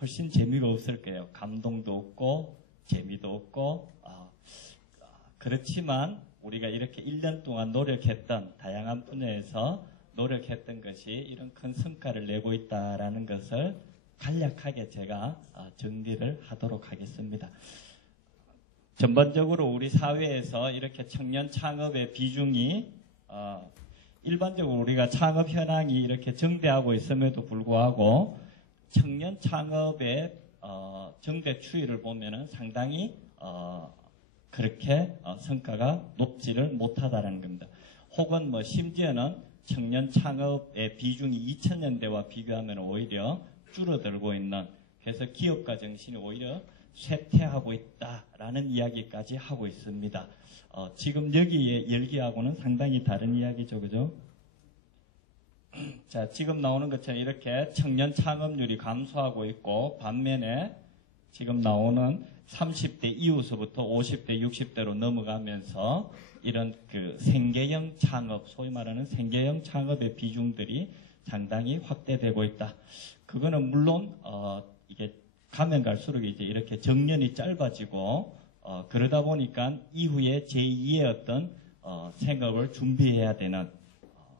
훨씬 재미가 없을 거예요. 감동도 없고 재미도 없고 그렇지만 우리가 이렇게 1년 동안 노력했던 다양한 분야에서 노력했던 것이 이런 큰 성과를 내고 있다라는 것을 간략하게 제가 정리를 하도록 하겠습니다. 전반적으로 우리 사회에서 이렇게 청년 창업의 비중이 일반적으로 우리가 창업 현황이 이렇게 정대하고 있음에도 불구하고 청년 창업의 정대 추이를 보면은 상당히 그렇게 성과가 높지를 못하다는 겁니다. 혹은 뭐 심지어는 청년 창업의 비중이 2000년대와 비교하면 오히려 줄어들고 있는, 그래서 기업가 정신이 오히려 쇠퇴하고 있다라는 이야기까지 하고 있습니다. 지금 여기에 열기하고는 상당히 다른 이야기죠, 그죠? 자, 지금 나오는 것처럼 이렇게 청년 창업률이 감소하고 있고, 반면에 지금 나오는 30대 이후서부터 50대, 60대로 넘어가면서 이런 그 생계형 창업, 소위 말하는 생계형 창업의 비중들이 상당히 확대되고 있다. 그거는 물론 이게 가면 갈수록 이제 이렇게 정년이 짧아지고 그러다 보니까 이후에 제2의 어떤 생업을 준비해야 되는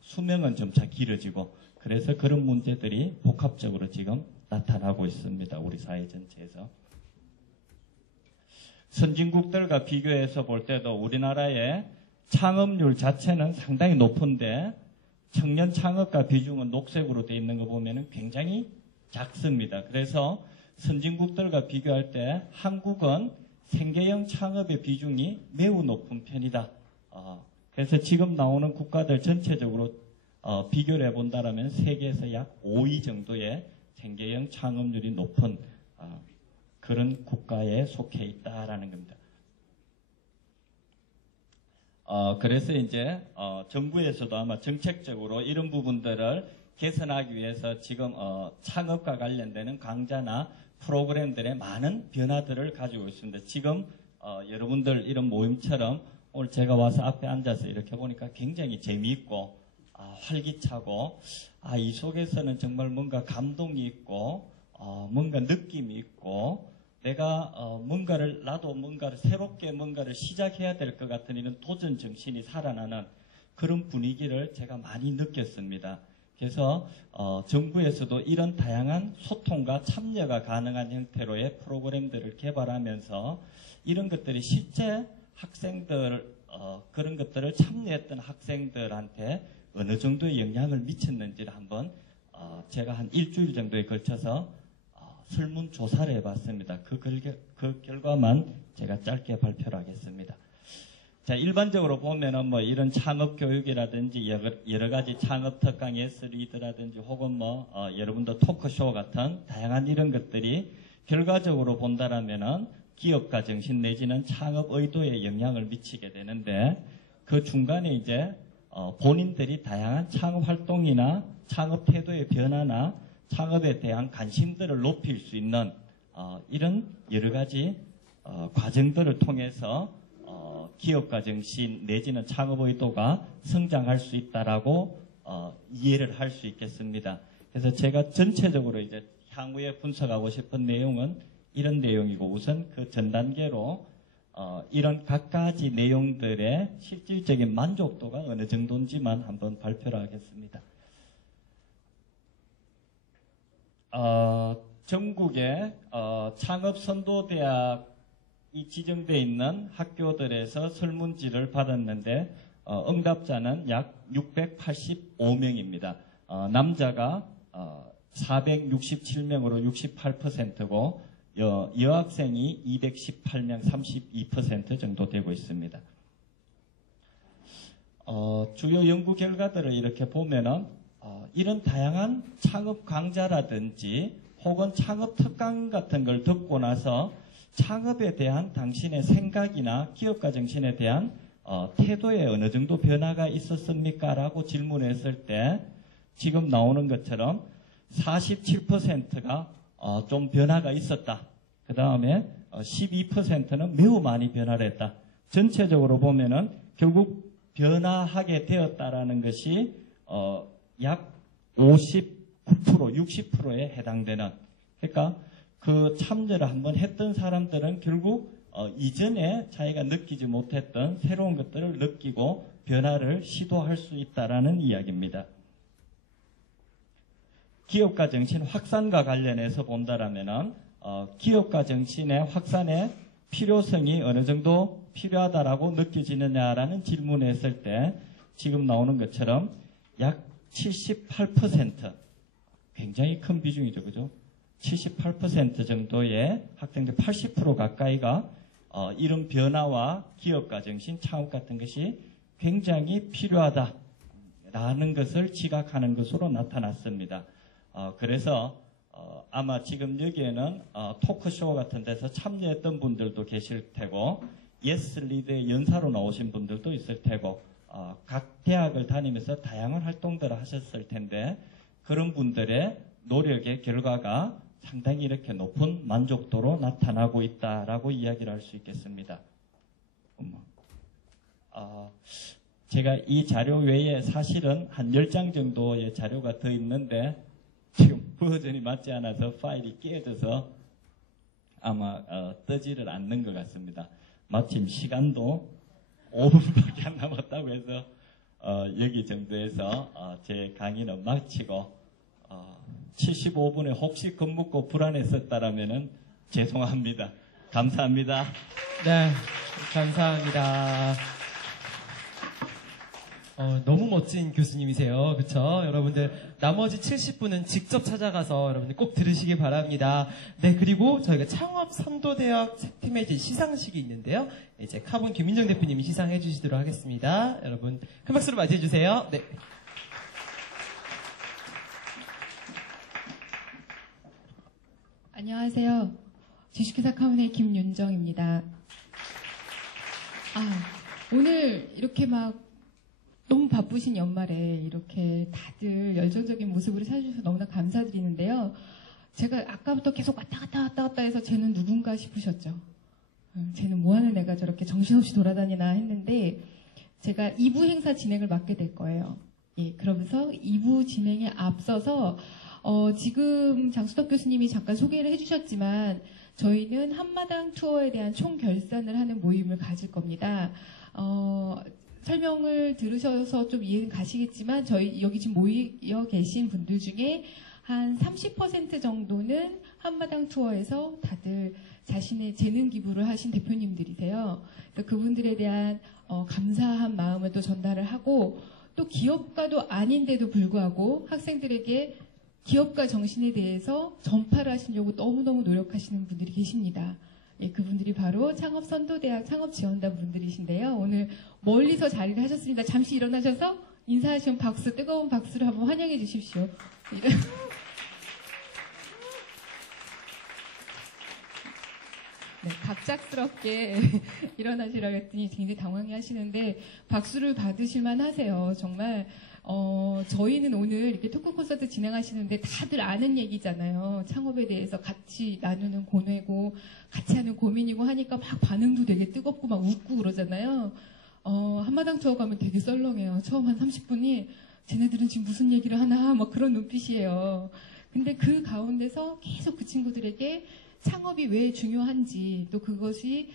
수명은 점차 길어지고, 그래서 그런 문제들이 복합적으로 지금 나타나고 있습니다. 우리 사회 전체에서. 선진국들과 비교해서 볼 때도 우리나라의 창업률 자체는 상당히 높은데 청년 창업가 비중은 녹색으로 되어 있는 거 보면 굉장히 작습니다. 그래서 선진국들과 비교할 때 한국은 생계형 창업의 비중이 매우 높은 편이다. 그래서 지금 나오는 국가들 전체적으로 비교를 해본다면 세계에서 약 5위 정도의 생계형 창업률이 높은 그런 국가에 속해 있다라는 겁니다. 그래서 이제 정부에서도 아마 정책적으로 이런 부분들을 개선하기 위해서 지금 창업과 관련되는 강좌나 프로그램들의 많은 변화들을 가지고 있습니다. 지금 여러분들 이런 모임처럼 오늘 제가 와서 앞에 앉아서 이렇게 보니까 굉장히 재미있고 활기차고 이 속에서는 정말 뭔가 감동이 있고 뭔가 느낌이 있고 내가 나도 뭔가를 새롭게 뭔가를 시작해야 될 것 같은 이런 도전 정신이 살아나는 그런 분위기를 제가 많이 느꼈습니다. 그래서 정부에서도 이런 다양한 소통과 참여가 가능한 형태로의 프로그램들을 개발하면서 이런 것들이 실제 학생들 그런 것들을 참여했던 학생들한테 어느 정도의 영향을 미쳤는지를 한번 제가 한 일주일 정도에 걸쳐서 설문조사를 해봤습니다. 그 결과만 제가 짧게 발표를 하겠습니다. 자, 일반적으로 보면은 뭐 이런 창업 교육이라든지 여러 가지 창업 특강 예스리드라든지 혹은 여러분도 토크쇼 같은 다양한 이런 것들이 결과적으로 본다라면은 기업가 정신 내지는 창업 의도에 영향을 미치게 되는데 그 중간에 이제 본인들이 다양한 창업 활동이나 창업 태도의 변화나 창업에 대한 관심들을 높일 수 있는 이런 여러 가지 과정들을 통해서 기업가 정신 내지는 창업 의도가 성장할 수 있다라고 이해를 할 수 있겠습니다. 그래서 제가 전체적으로 이제 향후에 분석하고 싶은 내용은 이런 내용이고 우선 그 전 단계로 이런 각가지 내용들의 실질적인 만족도가 어느 정도인지만 한번 발표를 하겠습니다. 전국에 창업선도대학이 지정되어 있는 학교들에서 설문지를 받았는데 응답자는 약 685명입니다. 남자가 467명으로 68%고 여학생이 218명 32% 정도 되고 있습니다. 주요 연구 결과들을 이렇게 보면은 이런 다양한 창업 강좌라든지 혹은 창업 특강 같은 걸 듣고 나서 창업에 대한 당신의 생각이나 기업가 정신에 대한 태도에 어느 정도 변화가 있었습니까? 라고 질문했을 때 지금 나오는 것처럼 47%가 좀 변화가 있었다. 그 다음에 12%는 매우 많이 변화를 했다. 전체적으로 보면은 결국 변화하게 되었다라는 것이 약 59%, 60%에 해당되는, 그러니까 그 참여를 한번 했던 사람들은 결국 이전에 자기가 느끼지 못했던 새로운 것들을 느끼고 변화를 시도할 수 있다라는 이야기입니다. 기업가 정신 확산과 관련해서 본다라면은 기업가 정신의 확산의 필요성이 어느 정도 필요하다라고 느껴지느냐라는 질문을 했을 때 지금 나오는 것처럼 약 78%, 굉장히 큰 비중이죠, 그죠? 78% 정도의 학생들 80% 가까이가 이런 변화와 기업가 정신, 창업 같은 것이 굉장히 필요하다라는 것을 지각하는 것으로 나타났습니다. 그래서 아마 지금 여기에는 토크쇼 같은 데서 참여했던 분들도 계실 테고 예스리드의 연사로 나오신 분들도 있을 테고 각 대학을 다니면서 다양한 활동들을 하셨을 텐데 그런 분들의 노력의 결과가 상당히 이렇게 높은 만족도로 나타나고 있다라고 이야기를 할 수 있겠습니다. 제가 이 자료 외에 사실은 한 10장 정도의 자료가 더 있는데 지금 버전이 맞지 않아서 파일이 깨져서 아마 뜨지를 않는 것 같습니다. 마침 시간도 5분밖에 안 남았다고 해서 여기 정도에서 제 강의는 마치고 75분에 혹시 겁먹고 불안했었다라면은 죄송합니다. 감사합니다. 네, 감사합니다. 너무 멋진 교수님이세요. 그쵸? 여러분들, 나머지 70분은 직접 찾아가서 여러분들 꼭 들으시기 바랍니다. 네, 그리고 저희가 창업선도대학 팀의 이제 시상식이 있는데요. 이제 카본 김민정 대표님이 시상해 주시도록 하겠습니다. 여러분, 큰 박수로 맞이해 주세요. 네. 안녕하세요. 주식회사 카운의 김윤정입니다. 오늘 이렇게 막 너무 바쁘신 연말에 이렇게 다들 열정적인 모습으로 찾아주셔서 너무나 감사드리는데요. 제가 아까부터 계속 왔다 갔다 해서 쟤는 누군가 싶으셨죠? 쟤는 뭐하는 애가 저렇게 정신없이 돌아다니나 했는데 제가 2부 행사 진행을 맡게 될 거예요. 예, 그러면서 2부 진행에 앞서서 지금 장수덕 교수님이 잠깐 소개를 해주셨지만 저희는 한마당 투어에 대한 총결산을 하는 모임을 가질 겁니다. 설명을 들으셔서 좀 이해는 가시겠지만 저희 여기 지금 모여 계신 분들 중에 한 30% 정도는 한마당 투어에서 다들 자신의 재능 기부를 하신 대표님들이세요. 그래서 그분들에 대한 감사한 마음을 또 전달을 하고 또 기업가도 아닌데도 불구하고 학생들에게 기업가 정신에 대해서 전파를 하시려고 너무너무 노력하시는 분들이 계십니다. 예, 그분들이 바로 창업선도대학 창업지원단 분들이신데요. 오늘 멀리서 자리를 하셨습니다. 잠시 일어나셔서 인사하시면 박수, 뜨거운 박수로 한번 환영해 주십시오. 네, 갑작스럽게 일어나시라고 했더니 굉장히 당황해 하시는데 박수를 받으실만 하세요. 정말 저희는 오늘 이렇게 토크 콘서트 진행하시는데 다들 아는 얘기잖아요. 창업에 대해서 같이 나누는 고뇌고 같이 하는 고민이고 하니까 막 반응도 되게 뜨겁고 막 웃고 그러잖아요. 한마당 투어 가면 되게 썰렁해요. 처음 한 30분이 쟤네들은 지금 무슨 얘기를 하나 막 그런 눈빛이에요. 근데 그 가운데서 계속 그 친구들에게 창업이 왜 중요한지 또 그것이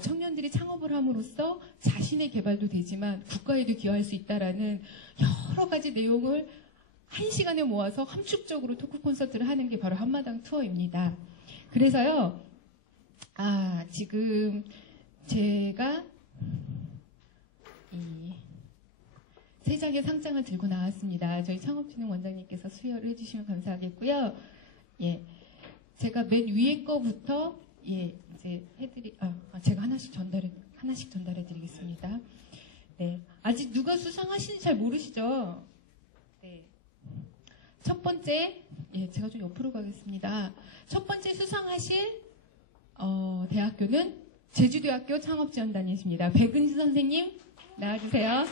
청년들이 창업을 함으로써 자신의 개발도 되지만 국가에도 기여할 수 있다라는 여러 가지 내용을 한 시간에 모아서 함축적으로 토크 콘서트를 하는 게 바로 한마당 투어입니다. 그래서요, 지금 제가 이 세 장의 상장을 들고 나왔습니다. 저희 창업진흥원장님께서 수여를 해주시면 감사하겠고요. 예. 제가 맨 위에 거부터 이제 제가 하나씩 전달해 드리겠습니다. 네. 아직 누가 수상하시는지 잘 모르시죠? 네. 첫 번째, 제가 좀 옆으로 가겠습니다. 첫 번째 수상하실 대학교는 제주대학교 창업지원단이십니다. 백은지 선생님 나와주세요.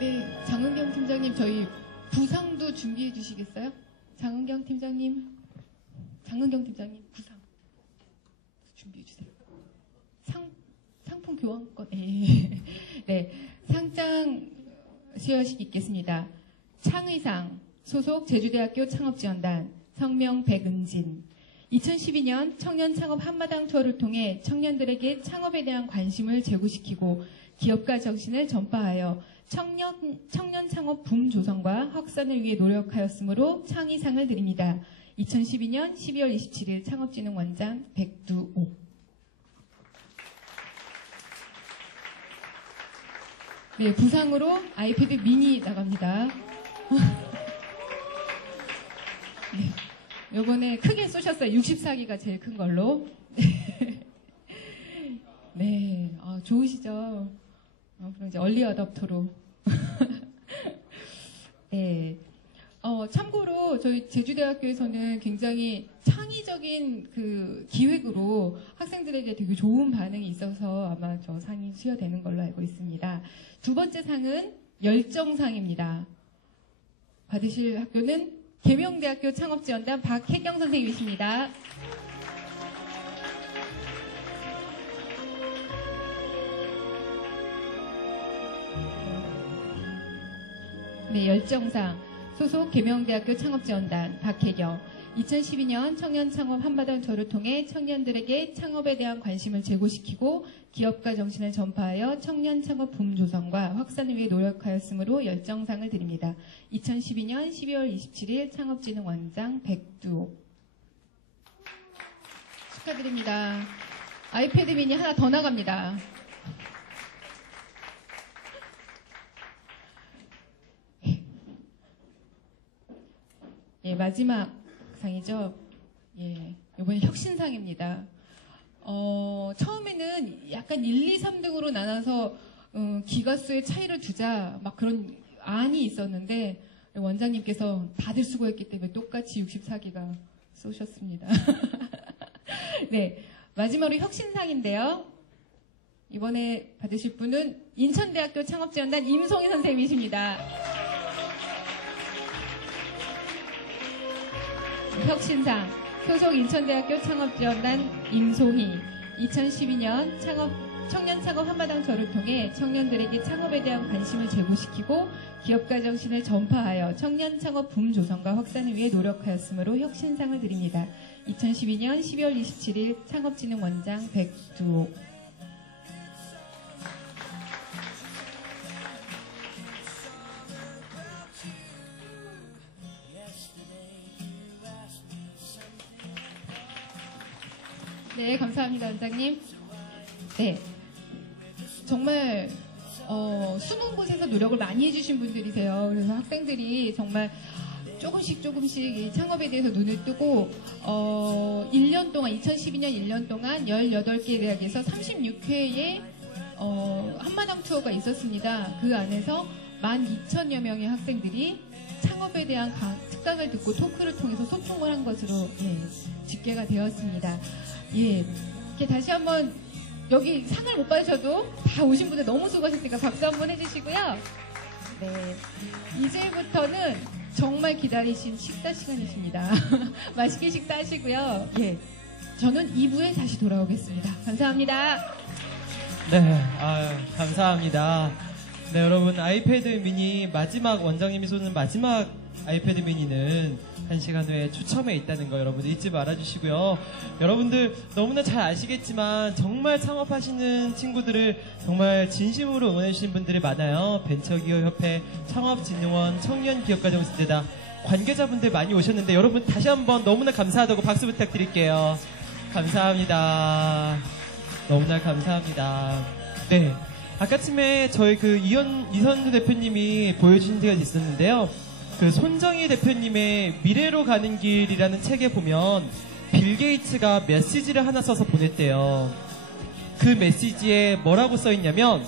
네, 장은경 팀장님 저희 부상도 준비해 주시겠어요? 장은경 팀장님 부상 준비해 주세요. 상품 교환권. 네, 상장 수여식 있겠습니다. 창의상 소속 제주대학교 창업지원단 성명 백은진 2012년 청년 창업 한마당 투어를 통해 청년들에게 창업에 대한 관심을 제고시키고 기업가 정신을 전파하여 청년 창업 붐 조성과 확산을 위해 노력하였으므로 창의상을 드립니다. 2012년 12월 27일 창업진흥원장 백두옥. 네, 부상으로 아이패드 미니 나갑니다. 네, 요번에 크게 쏘셨어요. 64기가 제일 큰 걸로. 네, 좋으시죠? 그럼 이제 얼리 어답터로. 네. 참고로 저희 제주대학교에서는 굉장히 창의적인 그 기획으로 학생들에게 되게 좋은 반응이 있어서 아마 저 상이 수여되는 걸로 알고 있습니다. 두 번째 상은 열정상입니다. 받으실 학교는 계명대학교 창업지원단 박혜경 선생님이십니다. 네, 열정상 소속 계명대학교 창업지원단 박혜경 2012년 청년 창업 한마당 투어를 통해 청년들에게 창업에 대한 관심을 제고시키고 기업가 정신을 전파하여 청년 창업 붐 조성과 확산을 위해 노력하였으므로 열정상을 드립니다. 2012년 12월 27일 창업진흥원장 백두옥. 축하드립니다. 아이패드 미니 하나 더 나갑니다. 예, 마지막 상이죠. 예, 이번에 혁신상입니다. 처음에는 약간 1, 2, 3등으로 나눠서 기가수의 차이를 두자 막 그런 안이 있었는데 원장님께서 다들 수고했기 때문에 똑같이 64기가 쏘셨습니다. 네, 마지막으로 혁신상인데요. 이번에 받으실 분은 인천대학교 창업지원단 임송희 선생님이십니다. 혁신상 효속 인천대학교 창업지원단 임송희 2012년 청년 창업 한마당철을 통해 청년들에게 창업에 대한 관심을 제고시키고 기업가 정신을 전파하여 청년 창업 붐 조성과 확산을 위해 노력하였으므로 혁신상을 드립니다. 2012년 12월 27일 창업진흥원장 백두옥. 네, 감사합니다, 원장님. 네, 정말 숨은 곳에서 노력을 많이 해주신 분들이세요. 그래서 학생들이 정말 조금씩 이 창업에 대해서 눈을 뜨고 1년 동안 2012년 1년 동안 18개 대학에서 36회의 한마당 투어가 있었습니다. 그 안에서 12,000여 명의 학생들이 창업에 대한 특강을 듣고 토크를 통해서 소통을 한 것으로 집계가 되었습니다. 예, 이렇게 다시 한번 여기 상을 못 받으셔도 다 오신 분들 너무 수고하셨으니까 박수 한번 해주시고요. 네, 이제부터는 정말 기다리신 식사 시간이십니다. 맛있게 식사하시고요. 예, 저는 2부에 다시 돌아오겠습니다. 감사합니다. 네, 감사합니다. 네, 여러분 아이패드 미니 마지막 원장님이 쏘는 마지막 아이패드 미니는 1시간 후에 추첨에 있다는 거 여러분들 잊지 말아주시고요. 여러분들 너무나 잘 아시겠지만 정말 창업하시는 친구들을 정말 진심으로 응원해주신 분들이 많아요. 벤처기업협회, 창업진흥원, 청년기업가정시대다 관계자분들 많이 오셨는데 여러분 다시 한번 너무나 감사하다고 박수 부탁드릴게요. 감사합니다. 너무나 감사합니다. 네, 아까쯤에 저희 이선두 대표님이 보여주신 데가 있었는데요. 손정희 대표님의 미래로 가는 길이라는 책에 보면 빌 게이츠가 메시지를 하나 써서 보냈대요. 그 메시지에 뭐라고 써있냐면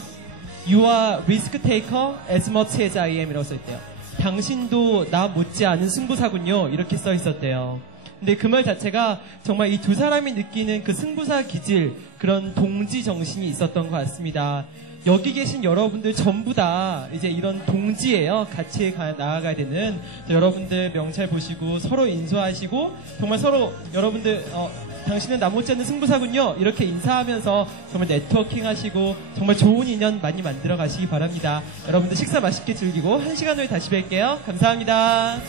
You are risk taker as much as I am 이라고 써있대요. 당신도 나 못지않은 승부사군요. 이렇게 써있었대요. 근데 그 말 자체가 정말 이 두 사람이 느끼는 그 승부사 기질, 그런 동지 정신이 있었던 것 같습니다. 여기 계신 여러분들 전부 다 이제 이런 동지예요. 같이 나아가야 되는. 여러분들 명찰 보시고 서로 인수하시고 정말 서로 여러분들 당신은 나 못지않는 승부사군요. 이렇게 인사하면서 정말 네트워킹 하시고 정말 좋은 인연 많이 만들어 가시기 바랍니다. 여러분들 식사 맛있게 즐기고 1시간 후에 다시 뵐게요. 감사합니다.